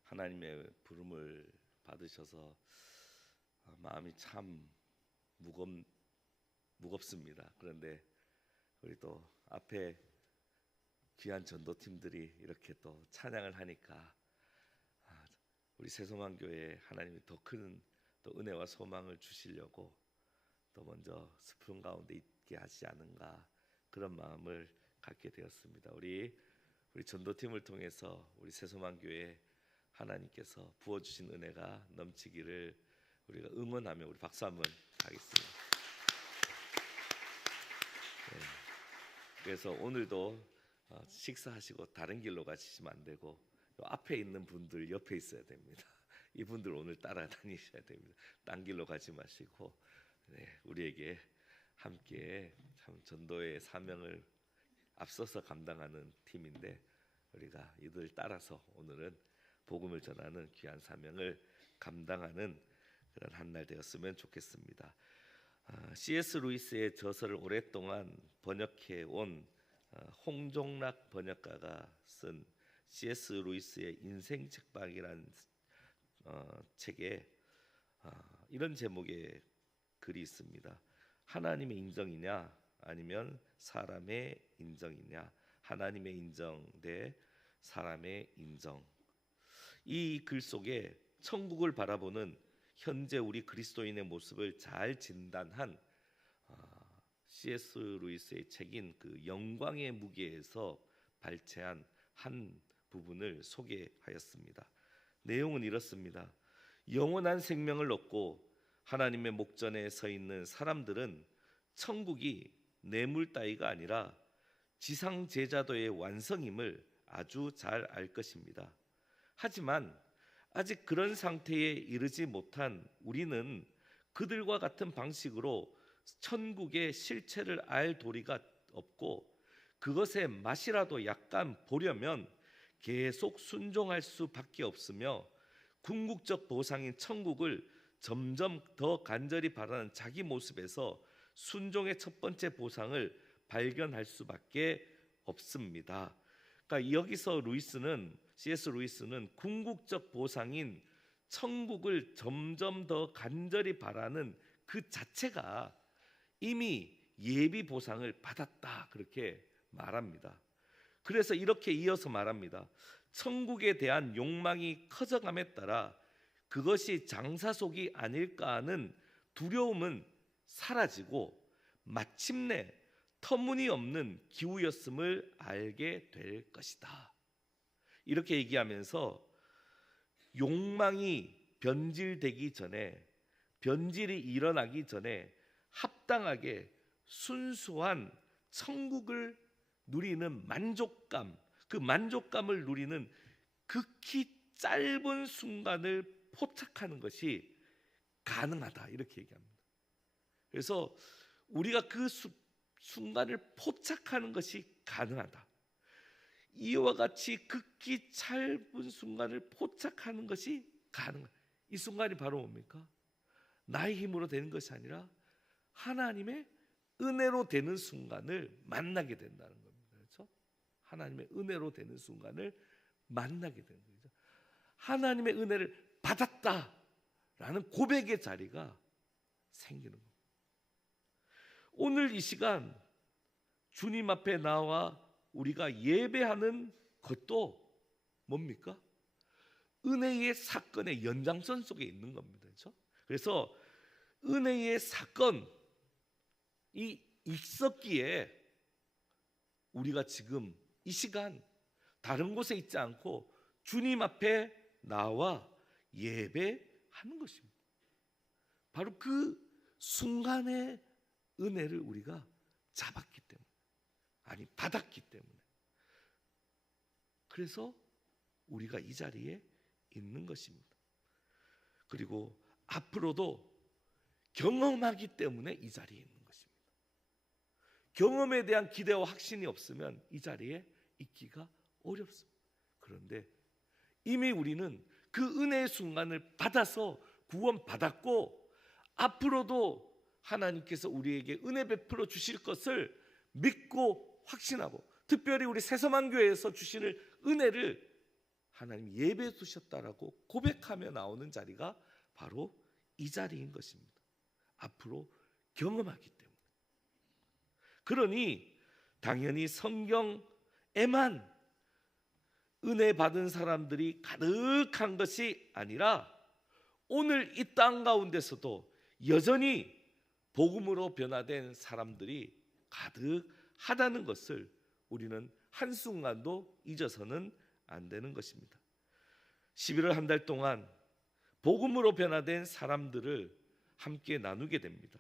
하나님의 부름을 받으셔서 마음이 참 무겁습니다. 그런데 우리 또 앞에 귀한 전도팀들이 이렇게 또 찬양을 하니까 우리 새소망교회에 하나님이 더 큰 또 은혜와 소망을 주시려고 또 먼저 슬픔 가운데 있게 하지 않은가, 그런 마음을 갖게 되었습니다. 우리 전도팀을 통해서 우리 새소망교회에 하나님께서 부어주신 은혜가 넘치기를 우리가 응원하며 우리 박수 한번 하겠습니다. 네. 그래서 오늘도 식사하시고 다른 길로 가시면 안 되고 앞에 있는 분들 옆에 있어야 됩니다. 이분들 오늘 따라다니셔야 됩니다. 딴 길로 가지 마시고 우리에게 함께 참 전도의 사명을 앞서서 감당하는 팀인데 우리가 이들 따라서 오늘은 복음을 전하는 귀한 사명을 감당하는 그런 한 날 되었으면 좋겠습니다. C.S. 루이스의 저서를 오랫동안 번역해 온 홍종락 번역가가 쓴 C.S. 루이스의 인생 책방이라는 책에 이런 제목의 글이 있습니다. 하나님의 인정이냐 아니면 사람의 인정이냐, 하나님의 인정 대 사람의 인정. 이 글 속에 천국을 바라보는 현재 우리 그리스도인의 모습을 잘 진단한 C.S. 루이스의 책인 그 영광의 무게에서 발췌한 한 부분을 소개하였습니다. 내용은 이렇습니다. 영원한 생명을 얻고 하나님의 목전에 서 있는 사람들은 천국이 뇌물 따위가 아니라 지상 제자도의 완성임을 아주 잘 알 것입니다. 하지만 아직 그런 상태에 이르지 못한 우리는 그들과 같은 방식으로 천국의 실체를 알 도리가 없고 그것의 맛이라도 약간 보려면 계속 순종할 수밖에 없으며 궁극적 보상인 천국을 점점 더 간절히 바라는 자기 모습에서 순종의 첫 번째 보상을 발견할 수밖에 없습니다. 그러니까 여기서 C.S. 루이스는 궁극적 보상인 천국을 점점 더 간절히 바라는 그 자체가 이미 예비 보상을 받았다, 그렇게 말합니다. 그래서 이렇게 이어서 말합니다. 천국에 대한 욕망이 커져감에 따라 그것이 장사속이 아닐까 하는 두려움은 사라지고 마침내 터무니없는 기우였음을 알게 될 것이다. 이렇게 얘기하면서 욕망이 변질되기 전에, 변질이 일어나기 전에 합당하게 순수한 천국을 누리는 만족감, 그 만족감을 누리는 극히 짧은 순간을 포착하는 것이 가능하다, 이렇게 얘기합니다. 그래서 우리가 그 순간을 포착하는 것이 가능하다. 이와 같이 극히 짧은 순간을 포착하는 것이 가능하다. 이 순간이 바로 뭡니까? 나의 힘으로 되는 것이 아니라 하나님의 은혜로 되는 순간을 만나게 된다는 겁니다. 그렇죠? 하나님의 은혜로 되는 순간을 만나게 되는 거죠. 하나님의 은혜를 받았다라는 고백의 자리가 생기는 겁니다. 오늘 이 시간 주님 앞에 나와 우리가 예배하는 것도 뭡니까? 은혜의 사건의 연장선 속에 있는 겁니다. 그렇죠? 그래서 은혜의 사건이 있었기에 우리가 지금 이 시간 다른 곳에 있지 않고 주님 앞에 나와 예배하는 것입니다. 바로 그 순간의 은혜를 우리가 잡았기 때문에, 아니 받았기 때문에, 그래서 우리가 이 자리에 있는 것입니다. 그리고 앞으로도 경험하기 때문에 이 자리에 있는 것입니다. 경험에 대한 기대와 확신이 없으면 이 자리에 있기가 어렵습니다. 그런데 이미 우리는 그 은혜의 순간을 받아서 구원받았고 앞으로도 하나님께서 우리에게 은혜 베풀어 주실 것을 믿고 확신하고 특별히 우리 새서만교회에서 주시는 은혜를 하나님 예배해 두셨다라고 고백하며 나오는 자리가 바로 이 자리인 것입니다. 앞으로 경험하기 때문에. 그러니 당연히 성경에만 은혜 받은 사람들이 가득한 것이 아니라 오늘 이 땅 가운데서도 여전히 복음으로 변화된 사람들이 가득하다는 것을 우리는 한순간도 잊어서는 안 되는 것입니다. 11월 한 달 동안 복음으로 변화된 사람들을 함께 나누게 됩니다.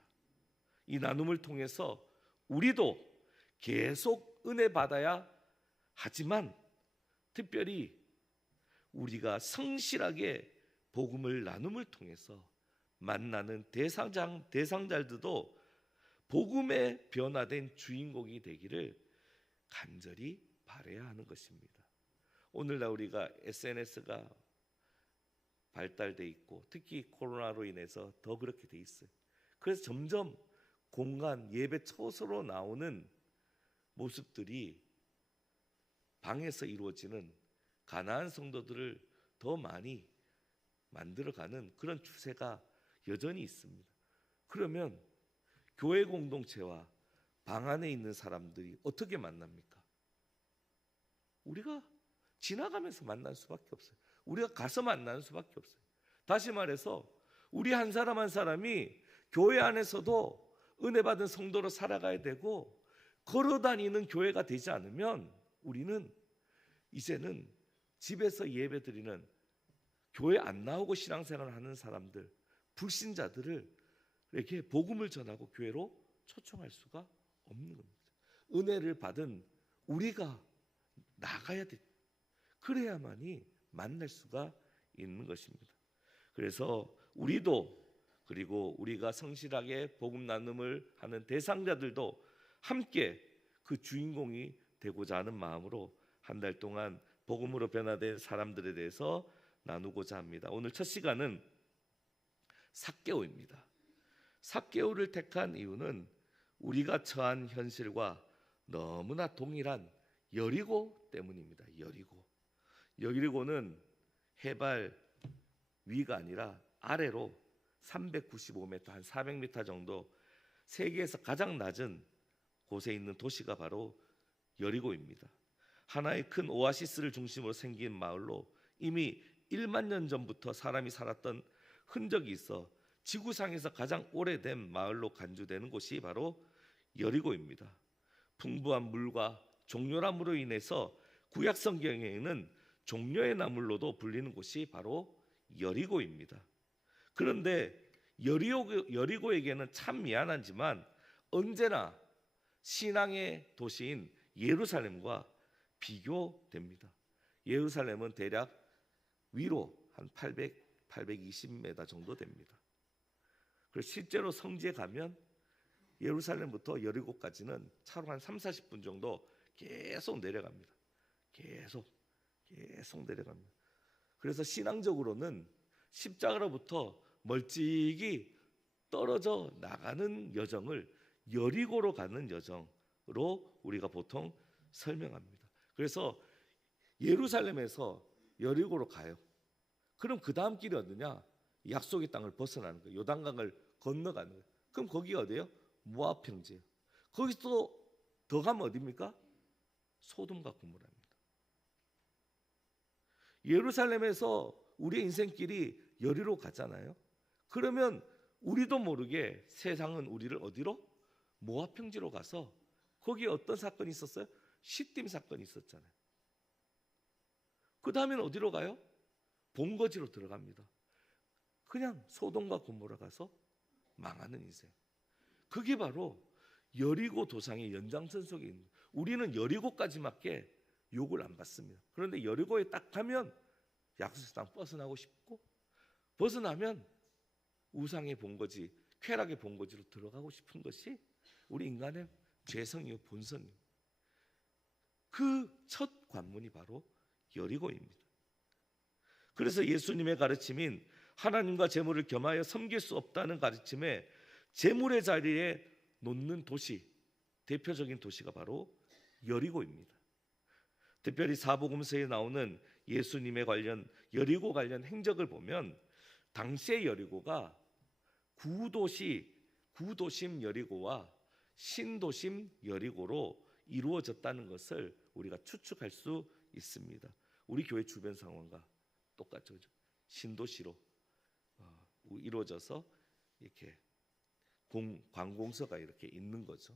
이 나눔을 통해서 우리도 계속 은혜 받아야 하지만 특별히 우리가 성실하게 복음을 나눔을 통해서 만나는 대상자들도 복음에 변화된 주인공이 되기를 간절히 바라야 하는 것입니다. 오늘날 우리가 SNS가 발달돼 있고 특히 코로나로 인해서 더 그렇게 돼 있어요. 그래서 점점 공간 예배 처소로 나오는 모습들이 방에서 이루어지는 가나안 성도들을 더 많이 만들어가는 그런 추세가 여전히 있습니다. 그러면 교회 공동체와 방 안에 있는 사람들이 어떻게 만납니까? 우리가 지나가면서 만날 수밖에 없어요. 우리가 가서 만나는 수밖에 없어요. 다시 말해서 우리 한 사람 한 사람이 교회 안에서도 은혜 받은 성도로 살아가야 되고 걸어다니는 교회가 되지 않으면 우리는 이제는 집에서 예배드리는 교회 안 나오고 신앙생활을 하는 사람들, 불신자들에게 복음을 전하고 교회로 초청할 수가 없는 겁니다. 은혜를 받은 우리가 나가야 돼. 그래야만이 만날 수가 있는 것입니다. 그래서 우리도 그리고 우리가 성실하게 복음 나눔을 하는 대상자들도 함께 그 주인공이 되고자 하는 마음으로 한 달 동안 복음으로 변화된 사람들에 대해서 나누고자 합니다. 오늘 첫 시간은 삭개오입니다. 삭개오를 택한 이유는 우리가 처한 현실과 너무나 동일한 여리고 때문입니다. 여리고는 해발 위가 아니라 아래로 395m, 한 400m 정도 세계에서 가장 낮은 곳에 있는 도시가 바로 여리고입니다. 하나의 큰 오아시스를 중심으로 생긴 마을로 이미 1만 년 전부터 사람이 살았던 흔적이 있어 지구상에서 가장 오래된 마을로 간주되는 곳이 바로 여리고입니다. 풍부한 물과 종려나무로 인해서 구약 성경에는 종려의 나물로도 불리는 곳이 바로 여리고입니다. 그런데 여리고에게는 참 미안하지만 언제나 신앙의 도시인 예루살렘과 비교됩니다. 예루살렘은 대략 위로 한 820m 정도 됩니다. 그래서 실제로 성지에 가면 예루살렘부터 여리고까지는 차로 한 30-40분 정도 계속 내려갑니다. 계속 내려갑니다. 그래서 신앙적으로는 십자가로부터 멀찍이 떨어져 나가는 여정을 여리고로 가는 여정으로 우리가 보통 설명합니다. 그래서 예루살렘에서 여리고로 가요. 그럼 그 다음 길이 어디냐? 약속의 땅을 벗어나는 거예요. 요단강을 건너가는 거예요. 그럼 거기가 어디예요? 모압 평지예요. 거기서 더 가면 어디입니까? 소돔과 고모라입니다. 예루살렘에서 우리의 인생길이 여리로 가잖아요. 그러면 우리도 모르게 세상은 우리를 어디로? 모압 평지로 가서 거기에 어떤 사건이 있었어요? 시딤 사건이 있었잖아요. 그 다음에는 어디로 가요? 본거지로 들어갑니다. 그냥 소돔과 고모라 가서 망하는 인생. 그게 바로 여리고 도상의 연장선 속에 있는, 우리는 여리고까지밖에 욕을 안 받습니다. 그런데 여리고에 딱 가면 약속의 땅 벗어나고 싶고, 벗어나면 우상의 본거지, 쾌락의 본거지로 들어가고 싶은 것이 우리 인간의 죄성이요 본성이요. 그 첫 관문이 바로 여리고입니다. 그래서 예수님의 가르침인 하나님과 재물을 겸하여 섬길 수 없다는 가르침에 재물의 자리에 놓는 도시, 대표적인 도시가 바로 여리고입니다. 특별히 사복음서에 나오는 예수님의 관련 여리고 관련 행적을 보면 당시의 여리고가 구도심 여리고와 신도심 여리고로 이루어졌다는 것을 우리가 추측할 수 있습니다. 우리 교회 주변 상황과 똑같죠. 신도시로 이루어져서 이렇게 관공서가 이렇게 있는 거죠.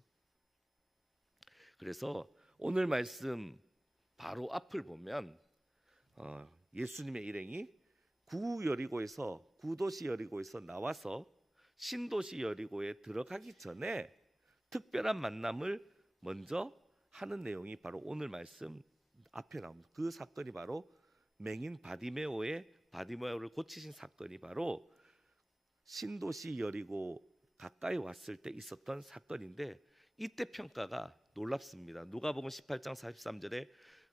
그래서 오늘 말씀 바로 앞을 보면 예수님의 일행이 구도시 여리고에서 나와서 신도시 여리고에 들어가기 전에 특별한 만남을 먼저 하는 내용이 바로 오늘 말씀 앞에 나옵니다. 그 사건이 바로 맹인 바디메오를 고치신 사건이 바로 신도시 여리고 가까이 왔을 때 있었던 사건인데, 이때 평가가 놀랍습니다. 누가복음 18장 43절에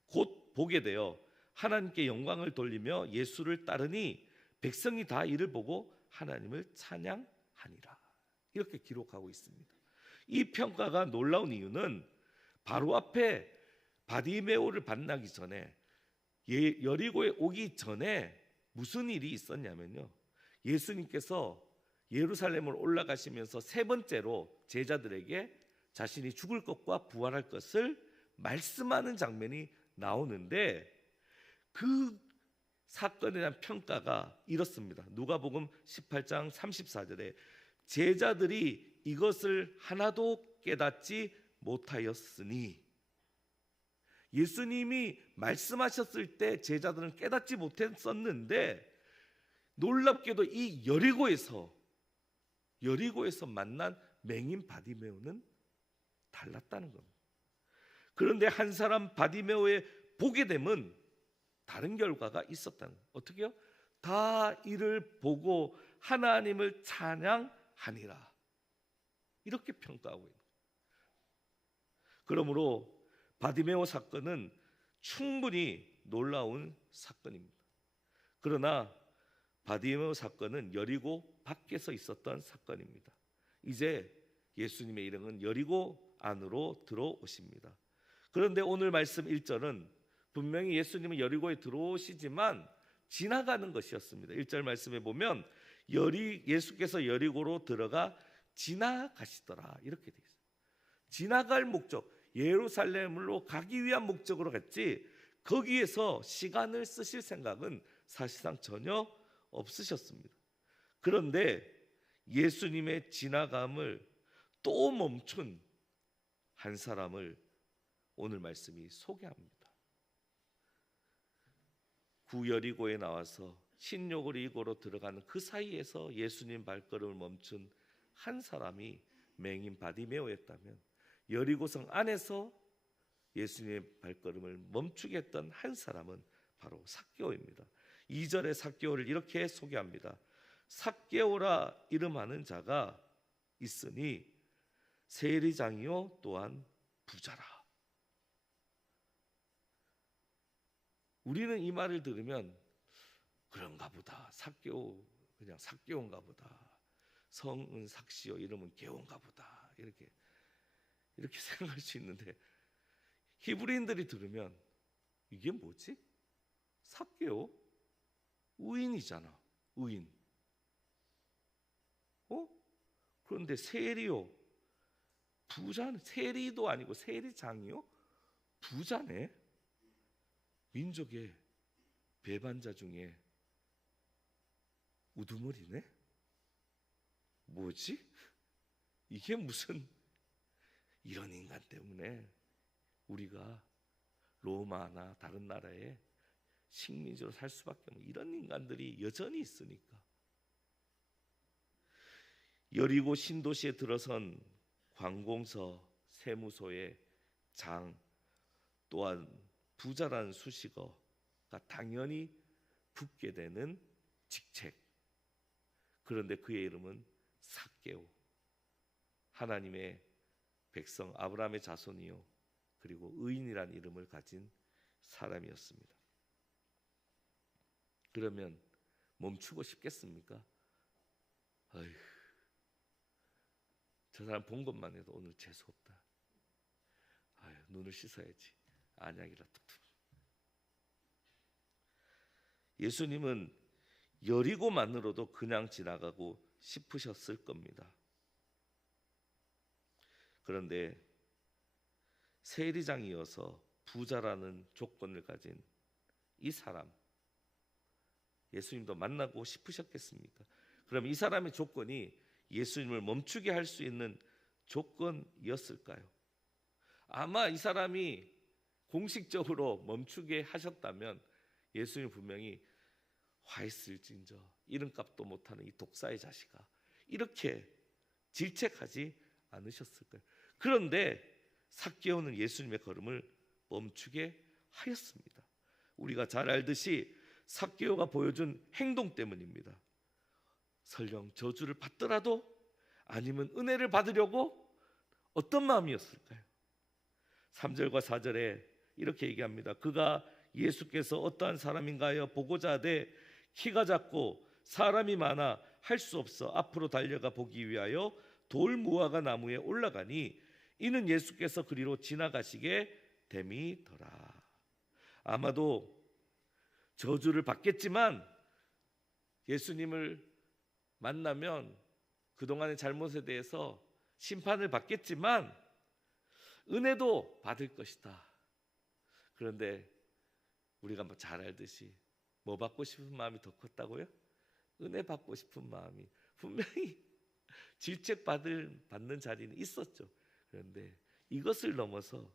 곧 보게 되어 하나님께 영광을 돌리며 예수를 따르니 백성이 다 이를 보고 하나님을 찬양하니라, 이렇게 기록하고 있습니다. 이 평가가 놀라운 이유는 바로 앞에 바디메오를 만나기 전에 여리고에 오기 전에 무슨 일이 있었냐면요, 예수님께서 예루살렘을 올라가시면서 세 번째로 제자들에게 자신이 죽을 것과 부활할 것을 말씀하는 장면이 나오는데, 그 사건에 대한 평가가 이렇습니다. 누가복음 18장 34절에 제자들이 이것을 하나도 깨닫지 못하였으니, 예수님이 말씀하셨을 때 제자들은 깨닫지 못했었는데 놀랍게도 이 여리고에서 만난 맹인 바디메오는 달랐다는 겁니다. 그런데 한 사람 바디메오에 보게 되면 다른 결과가 있었다는 거예요. 어떻게요? 다 이를 보고 하나님을 찬양하니라, 이렇게 평가하고 있는 거예요. 그러므로 바디메오 사건은 충분히 놀라운 사건입니다. 그러나 바디메오 사건은 여리고 밖에서 있었던 사건입니다. 이제 예수님의 일행은 여리고 안으로 들어오십니다. 그런데 오늘 말씀 1절은 분명히 예수님은 여리고에 들어오시지만 지나가는 것이었습니다. 1절 말씀에 보면 예수께서 여리고로 들어가 지나가시더라, 이렇게 되어 있어요. 지나갈 목적, 예루살렘으로 가기 위한 목적으로 갔지 거기에서 시간을 쓰실 생각은 사실상 전혀 없으셨습니다. 그런데 예수님의 지나감을 또 멈춘 한 사람을 오늘 말씀이 소개합니다. 구여리고에 나와서 신여리고로 들어가는 그 사이에서 예수님 발걸음을 멈춘 한 사람이 맹인 바디메오였다면, 여리고성 안에서 예수님의 발걸음을 멈추게 했던 한 사람은 바로 삭개오입니다. 2절에 삭개오를 이렇게 소개합니다. 삭개오라 이름하는 자가 있으니 세리장이요 또한 부자라. 우리는 이 말을 들으면 그런가 보다, 삭개오 그냥 삭개오인가 보다, 성은 삭시오 이름은 개오인가 보다, 이렇게 생각할 수 있는데, 히브리인들이 들으면 이게 뭐지? 삭개오? 의인이잖아, 의인. 그런데 세리요, 부자는, 세리도 아니고 세리장이요? 부자네? 민족의 배반자 중에 우두머리네? 뭐지? 이게 무슨, 이런 인간 때문에 우리가 로마나 다른 나라에 식민지로 살 수밖에 없는 이런 인간들이 여전히 있으니까. 여리고 신도시에 들어선 관공서, 세무소의 장, 또한 부자라는 수식어가 당연히 붙게 되는 직책. 그런데 그의 이름은 삭개오, 하나님의 백성 아브라함의 자손이요 그리고 의인이라는 이름을 가진 사람이었습니다. 그러면 멈추고 싶겠습니까? 어휴, 저 사람 본 것만 해도 오늘 재수없다. 아유, 눈을 씻어야지, 안약이라 툭툭. 예수님은 여리고만으로도 그냥 지나가고 싶으셨을 겁니다. 그런데 세리장이어서 부자라는 조건을 가진 이 사람, 예수님도 만나고 싶으셨겠습니까? 그럼 이 사람의 조건이 예수님을 멈추게 할 수 있는 조건이었을까요? 아마 이 사람이 공식적으로 멈추게 하셨다면 예수님 분명히 화 있을진저 이름값도 못하는 이 독사의 자식아, 이렇게 질책하지 않으셨을까요? 그런데 삭개오는 예수님의 걸음을 멈추게 하였습니다. 우리가 잘 알듯이 삭개오가 보여준 행동 때문입니다. 설령 저주를 받더라도 아니면 은혜를 받으려고 어떤 마음이었을까요? 3절과 4절에 이렇게 얘기합니다. 그가 예수께서 어떠한 사람인가 하여 보고자 하되 키가 작고 사람이 많아 할 수 없어 앞으로 달려가 보기 위하여 돌 무화과 나무에 올라가니 이는 예수께서 그리로 지나가시게 됨이더라. 아마도 저주를 받겠지만 예수님을 만나면 그동안의 잘못에 대해서 심판을 받겠지만 은혜도 받을 것이다. 그런데 우리가 잘 알듯이 뭐 받고 싶은 마음이 더 컸다고요? 은혜 받고 싶은 마음이 분명히 받는 자리는 있었죠. 그런데 이것을 넘어서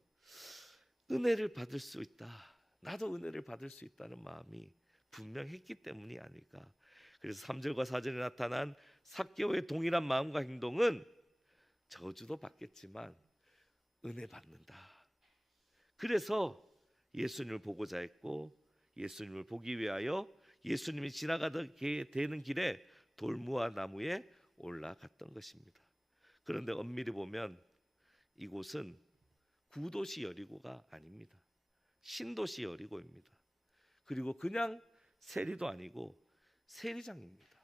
은혜를 받을 수 있다, 나도 은혜를 받을 수 있다는 마음이 분명했기 때문이 아닐까. 그래서 3절과 4절에 나타난 삭개오의 동일한 마음과 행동은 저주도 받겠지만 은혜 받는다. 그래서 예수님을 보고자 했고 예수님을 보기 위하여 예수님이 지나가게 되는 길에 돌무화 나무에 올라갔던 것입니다. 그런데 엄밀히 보면 이곳은 구도시 여리고가 아닙니다. 신도시 여리고입니다. 그리고 그냥 세리도 아니고 세리장입니다.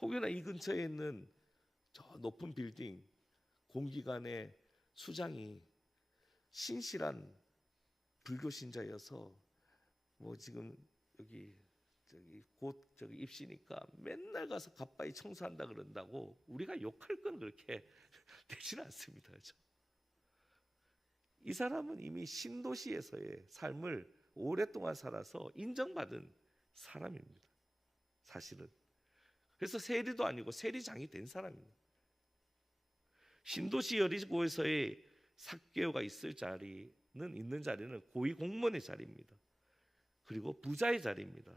혹여나 이 근처에 있는 저 높은 빌딩 공기관의 수장이 신실한 불교 신자여서 뭐 지금 곧 입시니까 맨날 가서 가빠이 청소한다 그런다고 우리가 욕할 건 그렇게 되지는 않습니다. 그렇죠? 이 사람은 이미 신도시에서의 삶을 오랫동안 살아서 인정받은 사람입니다. 사실은. 그래서 세리도 아니고 세리장이 된 사람입니다. 신도시 여리고에서의 삭개오가 있는 자리는 고위 공무원의 자리입니다. 그리고 부자의 자리입니다.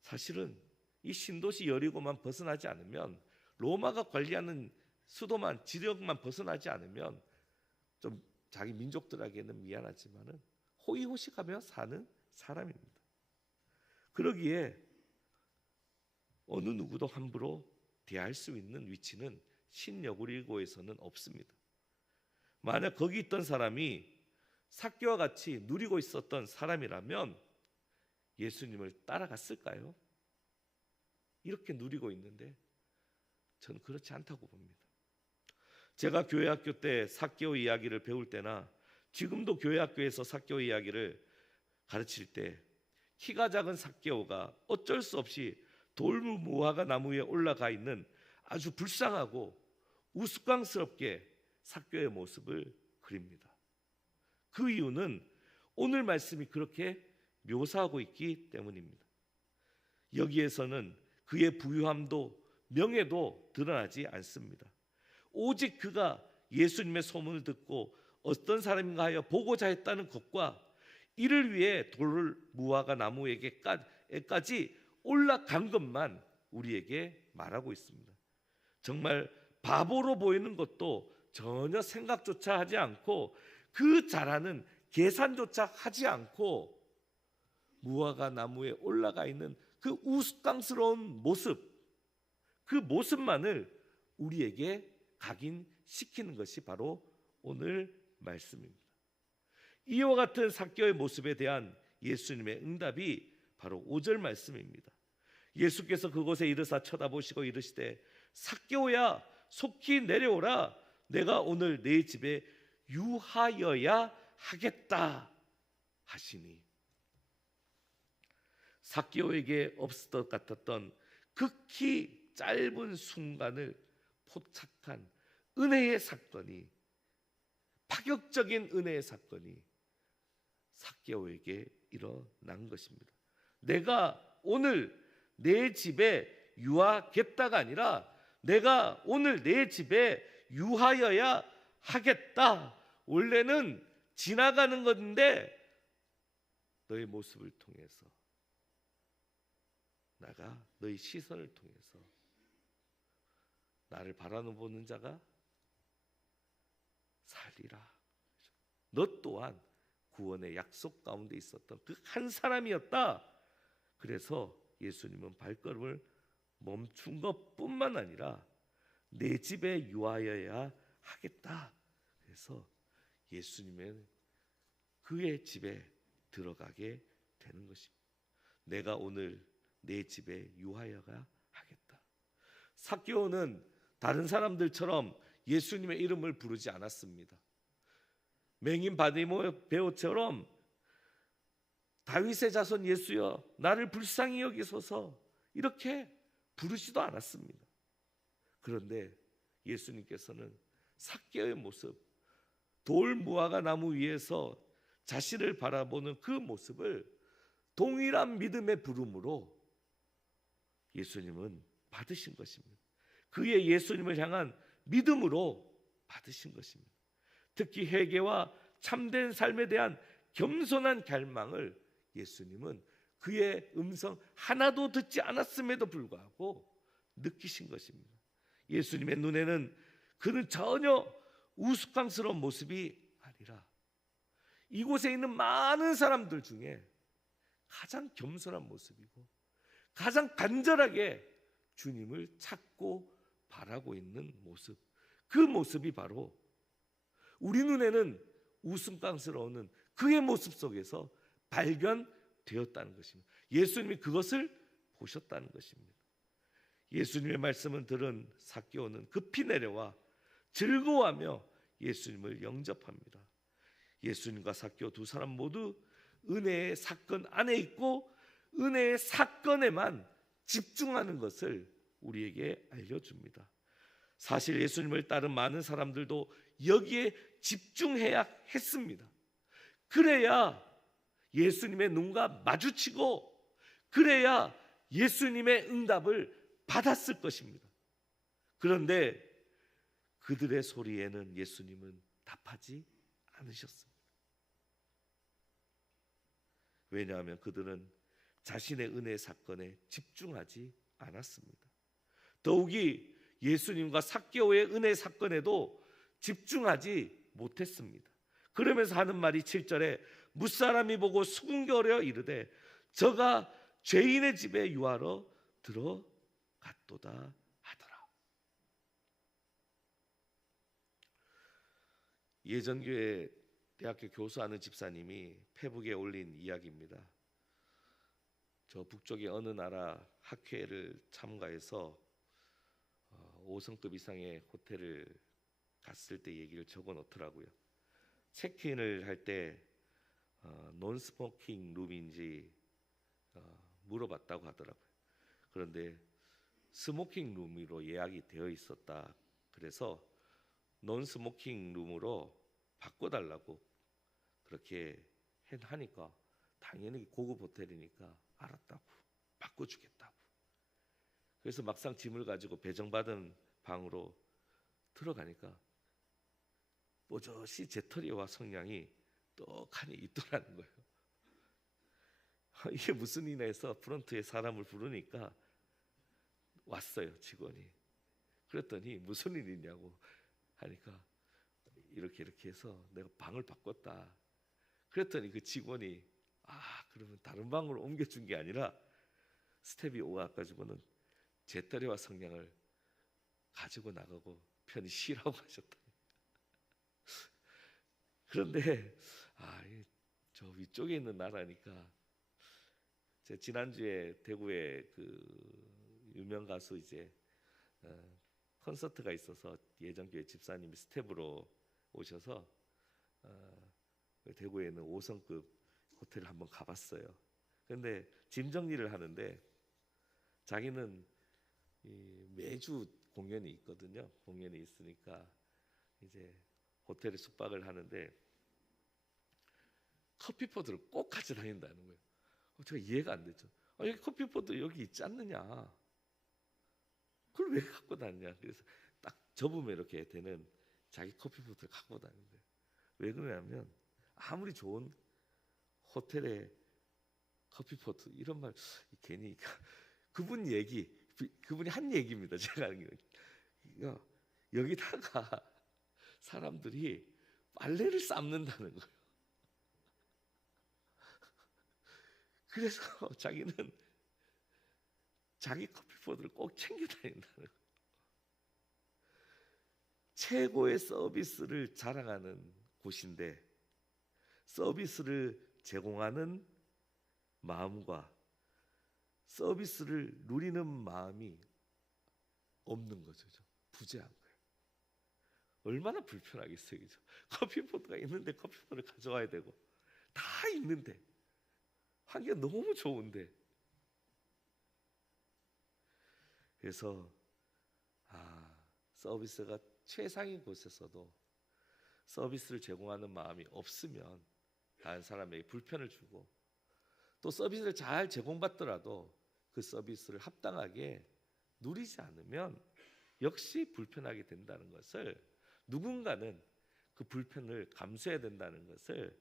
사실은 이 신도시 여리고만 벗어나지 않으면, 로마가 관리하는 수도만 지역만 벗어나지 않으면 좀 자기 민족들에게는 미안하지만은 호의호식하며 사는 사람입니다. 그러기에 어느 누구도 함부로 대할 수 있는 위치는 신여리고에서는 없습니다. 만약 거기 있던 사람이 삭개와 같이 누리고 있었던 사람이라면 예수님을 따라갔을까요? 이렇게 누리고 있는데 저는 그렇지 않다고 봅니다. 제가 교회 학교 때 삭개오 이야기를 배울 때나 지금도 교회 학교에서 삭개오 이야기를 가르칠 때 키가 작은 삭개오가 어쩔 수 없이 돌무화과 나무 위에 올라가 있는 아주 불쌍하고 우스꽝스럽게 삭개오의 모습을 그립니다. 그 이유는 오늘 말씀이 그렇게 묘사하고 있기 때문입니다. 여기에서는 그의 부유함도 명예도 드러나지 않습니다. 오직 그가 예수님의 소문을 듣고 어떤 사람인가 하여 보고자 했다는 것과 이를 위해 돌무화과 나무에게까지 올라간 것만 우리에게 말하고 있습니다. 정말 바보로 보이는 것도 전혀 생각조차 하지 않고 그 잘하는 계산조차 하지 않고 무화과 나무에 올라가 있는 그 우스꽝스러운 모습, 그 모습만을 우리에게 각인시키는 것이 바로 오늘 말씀입니다. 이와 같은 삭개오의 모습에 대한 예수님의 응답이 바로 5절 말씀입니다. 예수께서 그곳에 이르사 쳐다보시고 이르시되 삭개오야 속히 내려오라, 내가 오늘 내 집에 유하여야 하겠다 하시니. 삭개오에게 없을 것 같았던 극히 짧은 순간을 포착한 은혜의 사건이, 파격적인 은혜의 사건이 삭개오에게 일어난 것입니다. 내가 오늘 내 집에 유하겠다가 아니라 내가 오늘 내 집에 유하여야 하겠다. 원래는 지나가는 건데 너의 모습을 통해서, 나가 너의 시선을 통해서 나를 바라보는 자가 살리라. 너 또한 구원의 약속 가운데 있었던 그 한 사람이었다. 그래서 예수님은 발걸음을 멈춘 것뿐만 아니라 내 집에 유하여야 하겠다. 그래서 예수님은 그의 집에 들어가게 되는 것입니다. 내가 오늘 내 집에 유하여야 하겠다. 삭개오는 다른 사람들처럼 예수님의 이름을 부르지 않았습니다. 맹인 바디메오처럼 다윗의 자손 예수여 나를 불쌍히 여기소서 이렇게 부르지도 않았습니다. 그런데 예수님께서는 삭개오의 모습, 돌 무화과 나무 위에서 자신을 바라보는 그 모습을 동일한 믿음의 부름으로 예수님은 받으신 것입니다. 그의 예수님을 향한 믿음으로 받으신 것입니다. 특히 회개와 참된 삶에 대한 겸손한 갈망을 예수님은 그의 음성 하나도 듣지 않았음에도 불구하고 느끼신 것입니다. 예수님의 눈에는 그는 전혀 우스꽝스러운 모습이 아니라 이곳에 있는 많은 사람들 중에 가장 겸손한 모습이고 가장 간절하게 주님을 찾고 바라고 있는 모습, 그 모습이 바로 우리 눈에는 우스꽝스러운 그의 모습 속에서 발견되었다는 것입니다. 예수님이 그것을 보셨다는 것입니다. 예수님의 말씀을 들은 삭개오는 급히 내려와 즐거워하며 예수님을 영접합니다. 예수님과 삭개오 두 사람 모두 은혜의 사건 안에 있고 은혜의 사건에만 집중하는 것을 우리에게 알려줍니다. 사실 예수님을 따른 많은 사람들도 여기에 집중해야 했습니다. 그래야 예수님의 눈과 마주치고 그래야 예수님의 응답을 받았을 것입니다. 그런데 그들의 소리에는 예수님은 답하지 않으셨습니다. 왜냐하면 그들은 자신의 은혜 사건에 집중하지 않았습니다. 더욱이 예수님과 삭개오의 은혜 사건에도 집중하지 못했습니다. 그러면서 하는 말이 7절에 무사람이 보고 수군거려 이르되 저가 죄인의 집에 유하러 들어갔도다 하더라. 예전 교회 대학교 교수하는 집사님이 페북에 올린 이야기입니다. 저 북쪽의 어느 나라 학회를 참가해서 5성급 이상의 호텔을 갔을 때 얘기를 적어 놓더라고요. 체크인을 할 때 논스모킹 룸인지 물어봤다고 하더라고요. 그런데 스모킹 룸으로 예약이 되어 있었다. 그래서 논스모킹 룸으로 바꿔달라고 그렇게 하니까 당연히 고급 호텔이니까 알았다고 바꿔주겠다고. 그래서 막상 짐을 가지고 배정받은 방으로 들어가니까 뽀젓이 재터리와 성냥이 떡하니 있더라는 거예요. 이게 무슨 일이나 해서 프런트에 사람을 부르니까 왔어요, 직원이. 그랬더니 무슨 일이냐고 하니까 이렇게 해서 내가 방을 바꿨다. 그랬더니 그 직원이 그러면 다른 방으로 옮겨준 게 아니라 스텝이 오가가지고는 재떨이와 성냥을 가지고 나가고 편히 쉬라고 하셨다. 그런데 저 위쪽에 있는 나라니까 제가 지난주에 대구에 그 유명 가수 이제 콘서트가 있어서 예전교회 집사님이 스텝으로 오셔서 대구에 있는 5성급 호텔을 한번 가봤어요. 근데 짐 정리를 하는데 자기는 매주 공연이 있거든요. 공연이 있으니까 이제 호텔에 숙박을 하는데 커피포트를 꼭 가져 다닌다는 거예요. 제가 이해가 안 되죠. 여기 커피포트 여기 있지 않느냐? 그걸 왜 갖고 다니냐? 그래서 딱 접으면 이렇게 되는 자기 커피포트를 갖고 다니는 거예요. 왜 그러냐면 아무리 좋은 호텔의 커피포트 이런 말 괜히 그분이 한 얘기입니다. 제가 아는 게 여기다가 사람들이 빨래를 삶는다는 거예요. 그래서 자기는 자기 커피포트를 꼭 챙겨 다닌다는 거예요. 최고의 서비스를 자랑하는 곳인데 서비스를 제공하는 마음과 서비스를 누리는 마음이 없는 거죠. 부재한 거예요. 얼마나 불편하겠어요. 그죠? 커피포트가 있는데 커피포트를 가져와야 되고 다 있는데 환경 너무 좋은데 그래서 서비스가 최상인 곳에서도 서비스를 제공하는 마음이 없으면 다른 사람에게 불편을 주고 또 서비스를 잘 제공받더라도 그 서비스를 합당하게 누리지 않으면 역시 불편하게 된다는 것을 누군가는 그 불편을 감수해야 된다는 것을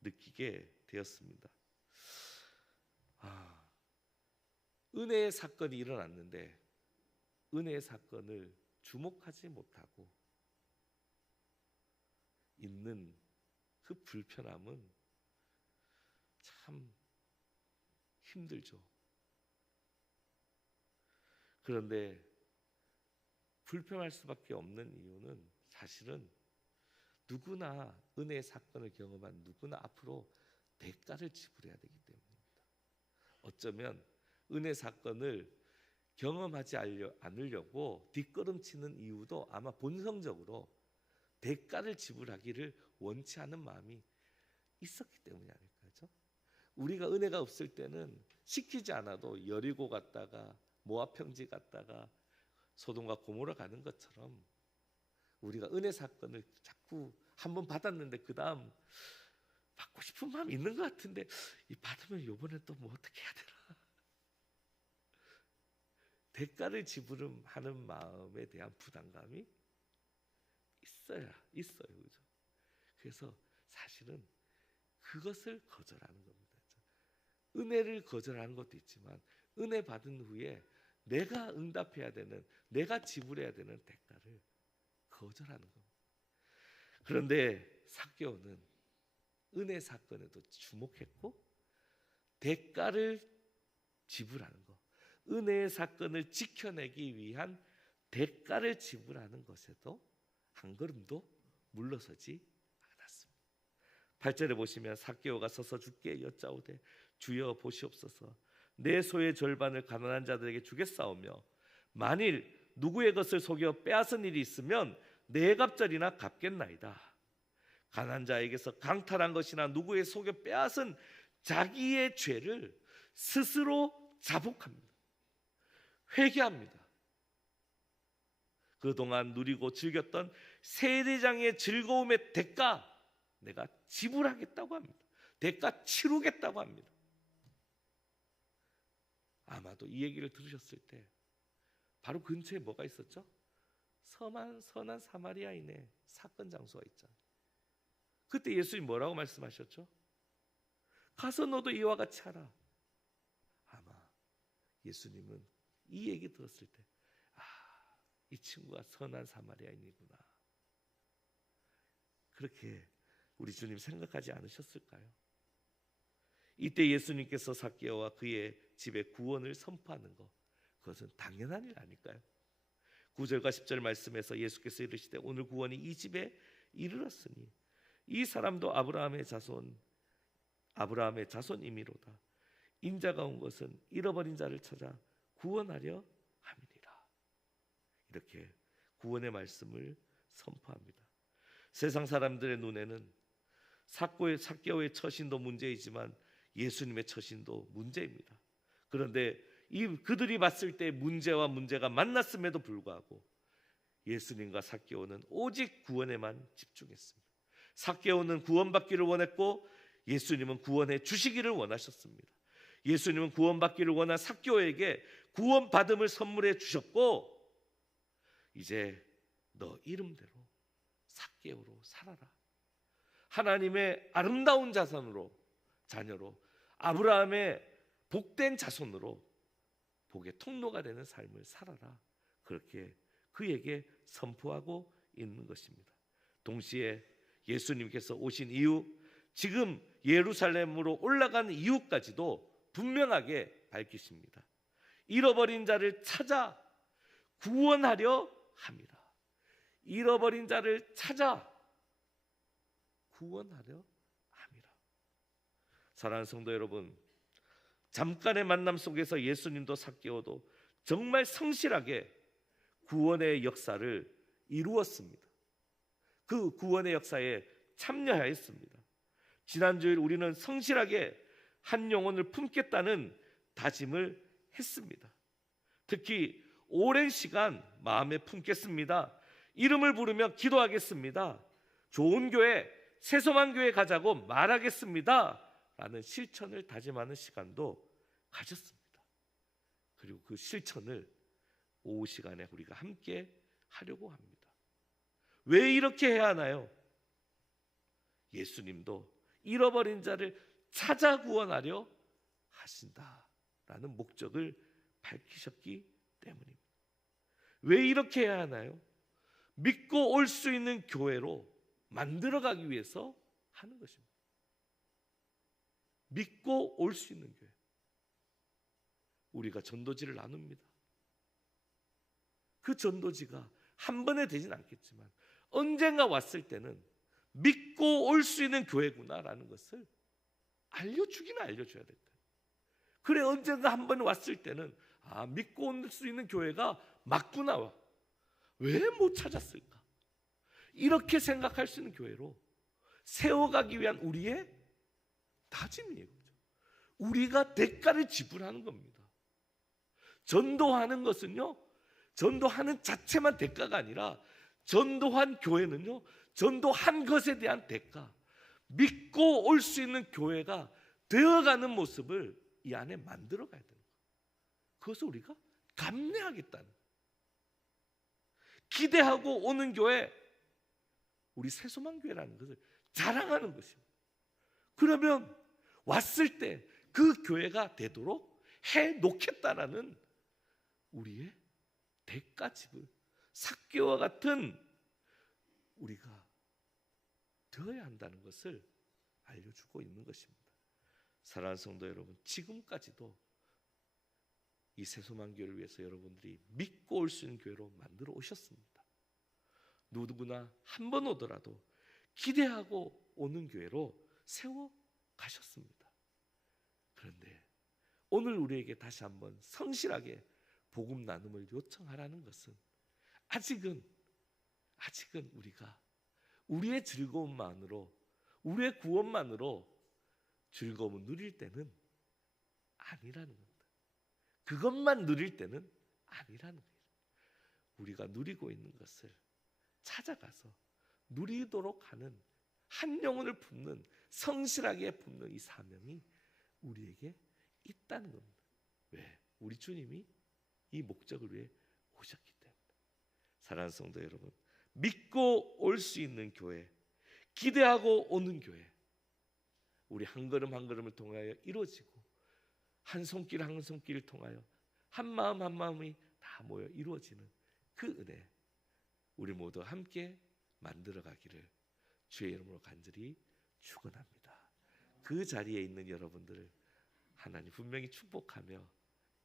느끼게 되었습니다. 은혜의 사건이 일어났는데 은혜의 사건을 주목하지 못하고 있는 그 불편함은 참 힘들죠. 그런데 불편할 수밖에 없는 이유는 사실은 누구나 은혜의 사건을 경험한 누구나 앞으로 대가를 지불해야 되기 때문입니다. 어쩌면 은혜 사건을 경험하지 않으려고 뒷걸음치는 이유도 아마 본성적으로 대가를 지불하기를 원치 않은 마음이 있었기 때문이 아닐까요? 우리가 은혜가 없을 때는 시키지 않아도 여리고 갔다가 모압 평지 갔다가 소돔과 고모라 가는 것처럼 우리가 은혜 사건을 자꾸 한번 받았는데 그 다음 받고 싶은 마음이 있는 것 같은데 이 받으면 이번에 또 뭐 어떻게 해야 되나 대가를 지불하는 마음에 대한 부담감이 있어요. 그죠? 그래서 사실은 그것을 거절하는 겁니다. 은혜를 거절하는 것도 있지만 은혜 받은 후에 내가 응답해야 되는, 내가 지불해야 되는 대가를 거절하는 겁니다. 그런데 삭개오는 은혜 사건에도 주목했고 대가를 지불하는 것, 은혜의 사건을 지켜내기 위한 대가를 지불하는 것에도 한 걸음도 물러서지 않았습니다. 8절에 보시면 삭개오가 서서 주께 여짜오되 주여 보시옵소서 내 소의 절반을 가난한 자들에게 주겠사오며 만일 누구의 것을 속여 빼앗은 일이 있으면 네 갑절이나 갚겠나이다. 가난한 자에게서 강탈한 것이나 누구의 속여 빼앗은 자기의 죄를 스스로 자복합니다. 회개합니다. 그동안 누리고 즐겼던 세례장의 즐거움의 대가 내가 지불하겠다고 합니다. 대가 치르겠다고 합니다. 아마도 이 얘기를 들으셨을 때 바로 근처에 뭐가 있었죠? 선한 사마리아인의 사건 장소가 있잖아요. 그때 예수님 뭐라고 말씀하셨죠? 가서 너도 이와 같이 하라. 아마 예수님은 이 얘기 들었을 때 이 친구가 선한 사마리아인이구나. 그렇게 우리 주님 생각하지 않으셨을까요? 이때 예수님께서 삭개오와 그의 집에 구원을 선포하는 것, 그것은 당연한 일 아닐까요? 9절과 10절 말씀에서 예수께서 이르시되 오늘 구원이 이 집에 이르렀으니 이 사람도 아브라함의 자손임이로다. 인자가 온 것은 잃어버린 자를 찾아 구원하려 함이니라. 이렇게 구원의 말씀을 선포합니다. 세상 사람들의 눈에는 삭개오의 처신도 문제이지만 예수님의 처신도 문제입니다. 그런데 그들이 봤을 때 문제와 문제가 만났음에도 불구하고 예수님과 삭개오는 오직 구원에만 집중했습니다. 삭개오는 구원받기를 원했고 예수님은 구원해 주시기를 원하셨습니다. 예수님은 구원받기를 원한 삭개오에게 구원받음을 선물해 주셨고, 이제 너 이름대로 삭개오로 살아라. 하나님의 아름다운 자녀로 아브라함의 복된 자손으로 복의 통로가 되는 삶을 살아라. 그렇게 그에게 선포하고 있는 것입니다. 동시에 예수님께서 오신 이후, 지금 예루살렘으로 올라가는 이유까지도 분명하게 밝히십니다. 잃어버린 자를 찾아 구원하려 합니다. 잃어버린 자를 찾아 구원하려 합니다. 사랑하는 성도 여러분, 잠깐의 만남 속에서 예수님도 삭개오도 정말 성실하게 구원의 역사를 이루었습니다. 그 구원의 역사에 참여하였습니다. 지난주일 우리는 성실하게 한 영혼을 품겠다는 다짐을 했습니다. 특히 오랜 시간 마음에 품겠습니다. 이름을 부르며 기도하겠습니다. 좋은 교회, 세소만 교회 가자고 말하겠습니다. 라는 실천을 다짐하는 시간도 가졌습니다. 그리고 그 실천을 오후 시간에 우리가 함께 하려고 합니다. 왜 이렇게 해야 하나요? 예수님도 잃어버린 자를 찾아 구원하려 하신다라는 목적을 밝히셨기 때문입니다. 왜 이렇게 해야 하나요? 믿고 올 수 있는 교회로 만들어가기 위해서 하는 것입니다. 믿고 올 수 있는 교회. 우리가 전도지를 나눕니다. 그 전도지가 한 번에 되진 않겠지만 언젠가 왔을 때는 믿고 올 수 있는 교회구나라는 것을 알려주기는 알려줘야 된다. 그래, 언젠가 한 번 왔을 때는 믿고 올 수 있는 교회가 맞구나. 왜 못 찾았을까? 이렇게 생각할 수 있는 교회로 세워가기 위한 우리의 다짐이에요. 우리가 대가를 지불하는 겁니다. 전도하는 것은요, 전도하는 자체만 대가가 아니라 전도한 교회는요, 전도한 것에 대한 대가, 믿고 올 수 있는 교회가 되어가는 모습을 이 안에 만들어가야 되는 거예요. 그것을 우리가 감내하겠다는, 기대하고 오는 교회, 우리 새소망교회라는 것을 자랑하는 것입니다. 그러면 왔을 때 그 교회가 되도록 해놓겠다라는 우리의 대가 지불, 삭개와 같은 우리가 되어야 한다는 것을 알려주고 있는 것입니다. 사랑하는 성도 여러분, 지금까지도 이 새소망교회를 위해서 여러분들이 믿고 올 수 있는 교회로 만들어 오셨습니다. 누구나 한 번 오더라도 기대하고 오는 교회로 세워 가셨습니다. 그런데 오늘 우리에게 다시 한번 성실하게 복음 나눔을 요청하라는 것은 아직은 우리가 우리의 즐거움만으로, 우리의 구원만으로 즐거움을 누릴 때는 아니라는 겁니다. 그것만 누릴 때는 아니라는 거예요. 우리가 누리고 있는 것을 찾아가서 누리도록 하는, 한 영혼을 품는, 성실하게 품는 이 사명이 우리에게 있다는 겁니다. 왜? 우리 주님이 이 목적을 위해 오셨기 때문에. 사랑하는 성도 여러분, 믿고 올 수 있는 교회, 기대하고 오는 교회, 우리 한 걸음 한 걸음을 통하여 이루어지고 한 손길 한 손길을 통하여 한 마음 한 마음이 다 모여 이루어지는 그 은혜, 우리 모두 함께 만들어가기를 주의 이름으로 간절히 축원합니다. 그 자리에 있는 여러분들을 하나님 분명히 축복하며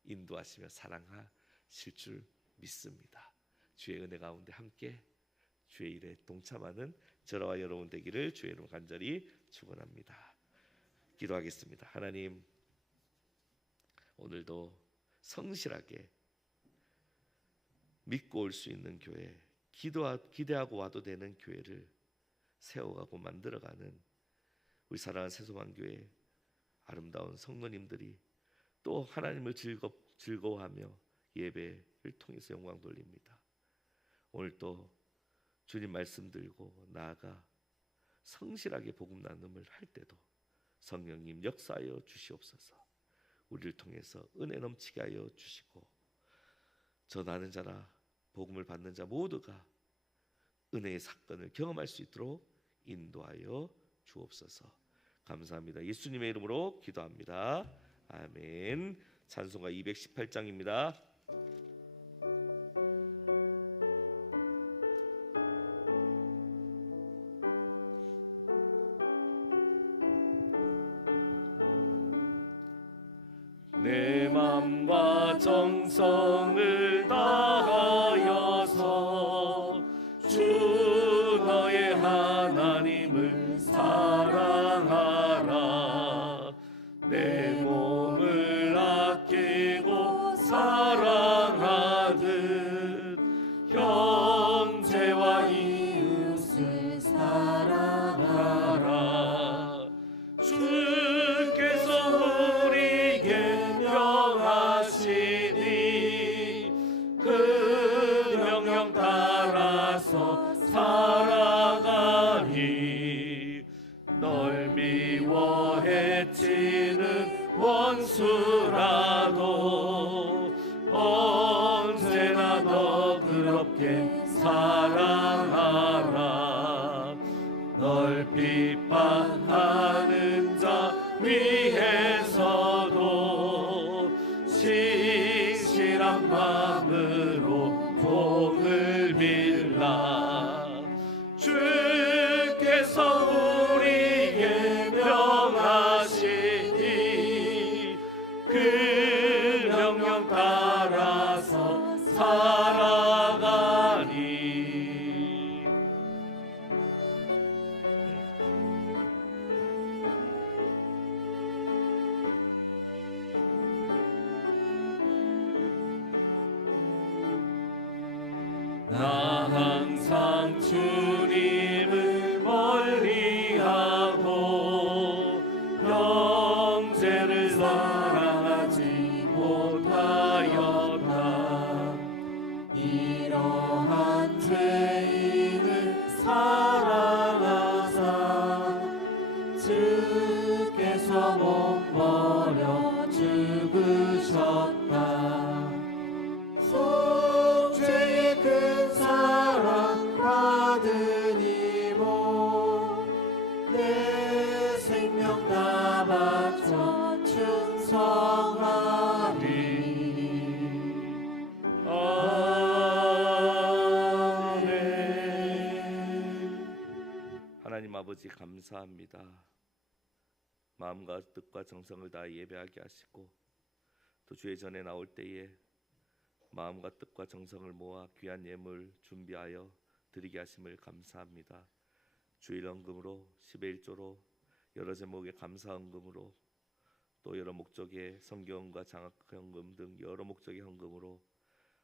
인도하시며 사랑하실 줄 믿습니다. 주의 은혜 가운데 함께 주의 일에 동참하는 저와 여러분 되기를 주의 이름으로 간절히 축원합니다. 기도하겠습니다. 하나님, 오늘도 성실하게 믿고 올 수 있는 교회, 기대하고 와도 되는 교회를 세워가고 만들어가는 우리 사랑하는 새소망교회 아름다운 성도님들이 또 하나님을 즐거워하며 예배를 통해서 영광 돌립니다. 오늘 또 주님 말씀 들고 나아가 성실하게 복음 나눔을 할 때도 성령님 역사하여 주시옵소서. 우리를 통해서 은혜 넘치게 하여 주시고 전하는 자나 복음을 받는 자 모두가 은혜의 사건을 경험할 수 있도록 인도하여 주옵소서. 감사합니다. 예수님의 이름으로 기도합니다. 아멘. 찬송가 218장입니다. 내 맘과 정성을 다하여서 주 너의 하나님을 사랑하라. 내 몸을 아끼고 사랑하듯 형제와 이웃을 사랑하라. 주께서 우리에게 명하시니 그 명령 따라서 살아가니 널 미워 해치는 원수라도 언제나 너그럽게 사랑하라. 널 비판하는 자 위해서도 진실한 마음으로 공을 빌라. 주께서 우리에게 명하시니 그 명령 따라서 살아가니. 나 항상 주님을 멀리하고 형제를 사랑하지 못하였다. 이러한 죄인을 사랑하사 주께서 몸버려 죽으셨다. 속죄의 큰 사랑 받으니모 내 생명 다 바쳐 충성하리. 아멘. 하나님 아버지 감사합니다. 마음과 뜻과 정성을 다해 예배하게 하시고 또 주의 전에 나올 때에 마음과 뜻과 정성을 모아 귀한 예물 준비하여 드리게 하심을 감사합니다. 주일 헌금으로 10의 1조로 여러 제목의 감사 헌금으로 또 여러 목적의 성경과 장학 헌금 등 여러 목적의 헌금으로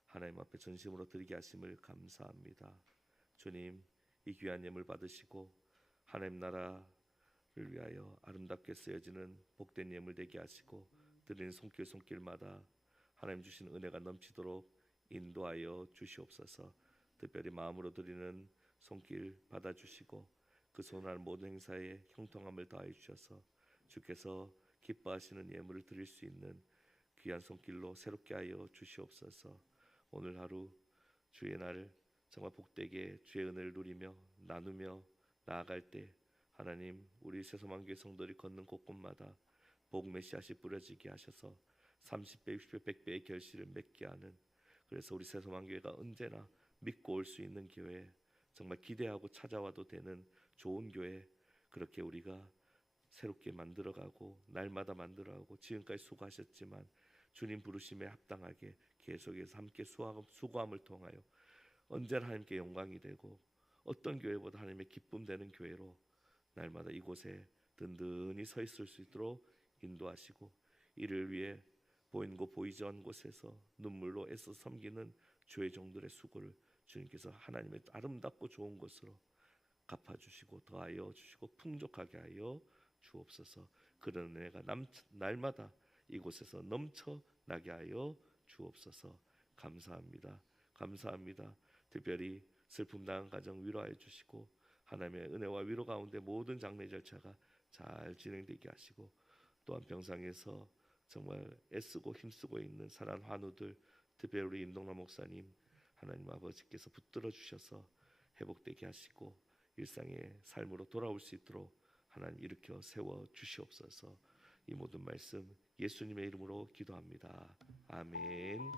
하나님 앞에 전심으로 드리게 하심을 감사합니다. 주님, 이 귀한 예물 받으시고 하나님 나라를 위하여 아름답게 쓰여지는 복된 예물 되게 하시고 드리는 손길마다 하나님 주신 은혜가 넘치도록 인도하여 주시옵소서. 특별히 마음으로 드리는 손길 받아주시고 그 손할 모든 행사에 형통함을 다해 주셔서 주께서 기뻐하시는 예물을 드릴 수 있는 귀한 손길로 새롭게 하여 주시옵소서. 오늘 하루 주의 날 정말 복되게 주의 은혜를 누리며 나누며 나아갈 때 하나님 우리 새소망교회 성도들이 걷는 곳곳마다 복음의 씨앗이 뿌려지게 하셔서 30배, 60배, 100배의 결실을 맺게 하는, 그래서 우리 새소망교회가 언제나 믿고 올 수 있는 교회, 정말 기대하고 찾아와도 되는 좋은 교회, 그렇게 우리가 새롭게 만들어가고 날마다 만들어가고 지금까지 수고하셨지만 주님 부르심에 합당하게 계속해서 함께 수고함을 통하여 언제나 하나님께 영광이 되고 어떤 교회보다 하나님의 기쁨 되는 교회로 날마다 이곳에 든든히 서 있을 수 있도록 인도하시고 이를 위해 보이는 곳 보이지 않는 곳에서 눈물로 애써 섬기는 주의 종들의 수고를 주님께서 하나님의 아름답고 좋은 것으로 갚아주시고 더하여 주시고 풍족하게 하여 주옵소서. 그런 은혜가 날마다 이곳에서 넘쳐나게 하여 주옵소서. 감사합니다. 감사합니다. 특별히 슬픔 당한 가정 위로하여 주시고 하나님의 은혜와 위로 가운데 모든 장례 절차가 잘 진행되게 하시고, 또한 병상에서 정말 애쓰고 힘쓰고 있는 사랑하는 환우들, 특별히 우리 임동남 목사님 하나님 아버지께서 붙들어 주셔서 회복되게 하시고 일상의 삶으로 돌아올 수 있도록 하나님 일으켜 세워 주시옵소서. 이 모든 말씀 예수님의 이름으로 기도합니다. 아멘.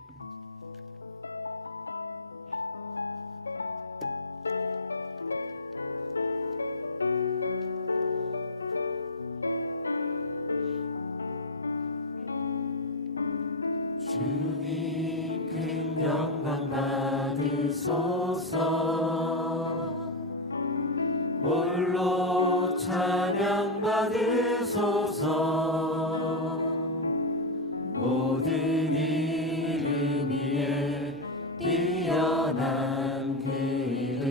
주님 큰 영광 받으소서. 홀로 찬양 받으소서. 모든 이름 위에 뛰어난 그 이름,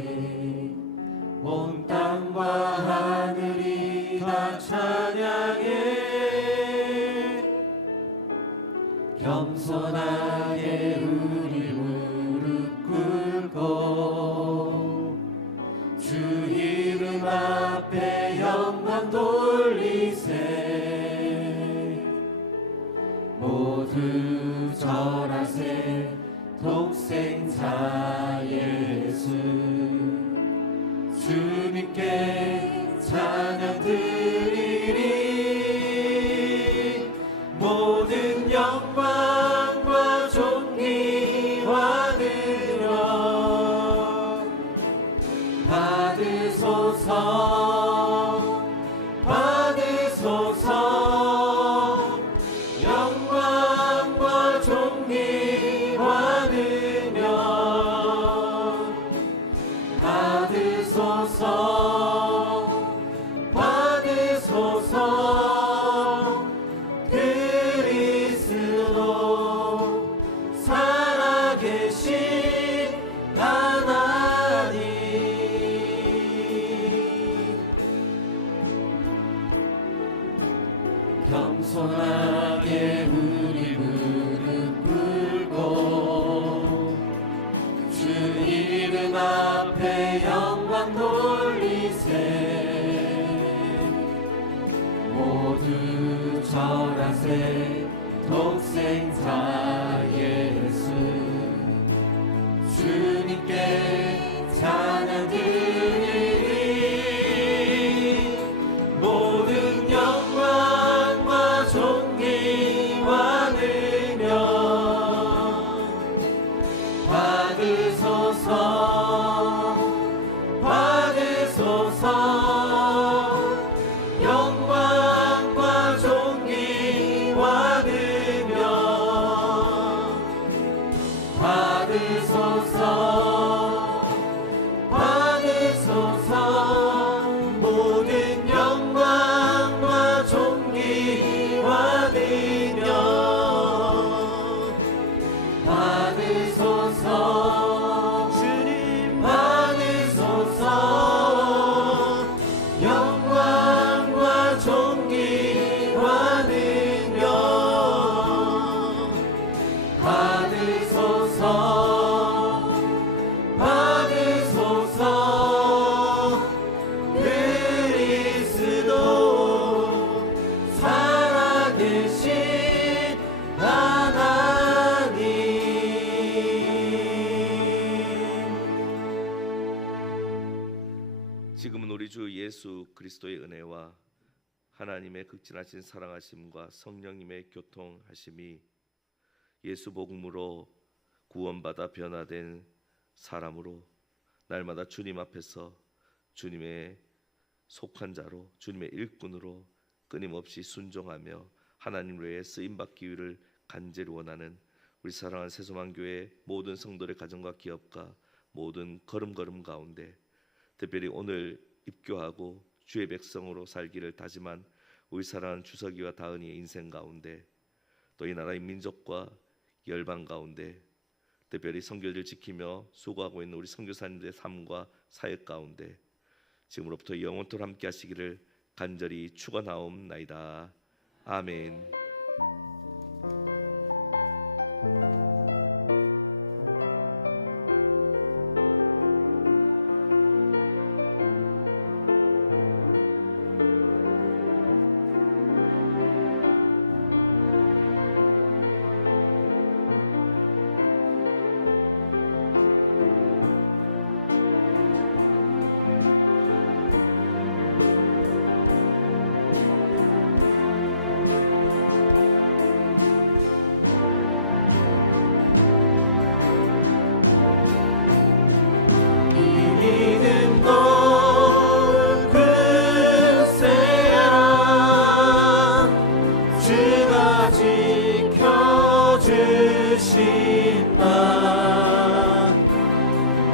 온 땅과 하늘이 다 찬양해. 겸손하게 우리 무릎 꿇고 주 이름 앞에 영광 돌리세. 모두 절하세 독생자 예수. 주님께 찬양 드리리. 모든 영광과 존귀와 능력 받으소서. 받으소서. 영광과 존귀와 능력 받으소서. 받으소서. 그리스도 살아계신 하나님. 겸손하게 우리 무릎 꿇고 주 이름 앞에 영광 돌리세. 모두 절하세 독생자 예수. 주님께 찬양 드리리. 모든 영광과 존귀와 능력 받으소서. 받으소서. 영광과 존귀와 능력 받으소서. 받으소서. 모든 영광과 존귀와 능력 받으소서. 주님 받으소서. 영광과 존귀와 능력 받으소서. 받으소서. 그리스도 살아계신 하나님. 지금은 우리 주 예수 그리스도의 은혜와 하나님의 극진하신 사랑하심과 성령님의 교통하심이 예수 복음으로 구원받아 변화된 사람으로 날마다 주님 앞에서 주님의 속한 자로 주님의 일꾼으로 끊임없이 순종하며 하나님 외에 쓰임받기를 간절히 원하는 우리 사랑하는 새소망교회 모든 성도의 가정과 기업과 모든 걸음걸음 가운데, 특별히 오늘 입교하고 주의 백성으로 살기를 다짐한 우리 사랑하는 주석이와 다은이의 인생 가운데, 또 이 나라의 민족과 열방 가운데, 특별히 선교를 지키며 수고하고 있는 우리 선교사님들의 삶과 사역 가운데 지금으로부터 영원토록 함께 하시기를 간절히 축원하옵나이다. 아멘.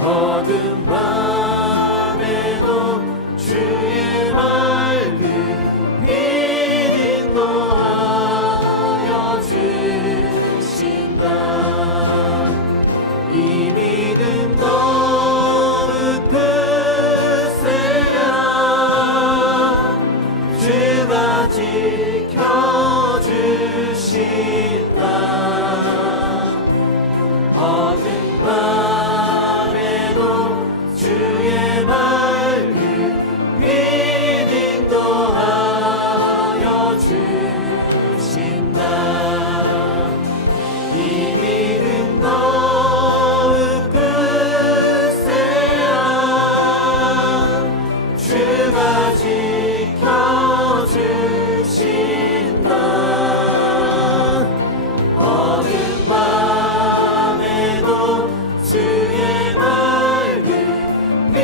어둠 밤에도 주의 맑은 빛 인도하여 주신다. 이 믿음 너무 크세라. 주가 지켜주신다. 어둠 밤에도 주의 맑은 빛 인도하여 주신다. 이 믿음 더욱 크세라. 주가 지켜주신다. 어둠 밤에도 주의 맑은 빛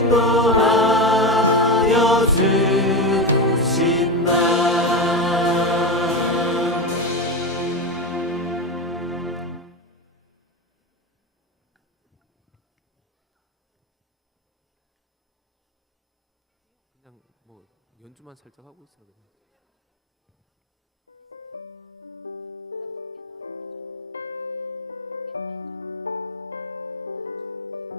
인도하여 주신다. 그냥 뭐 연주만 살짝 하고 있어요. 그냥.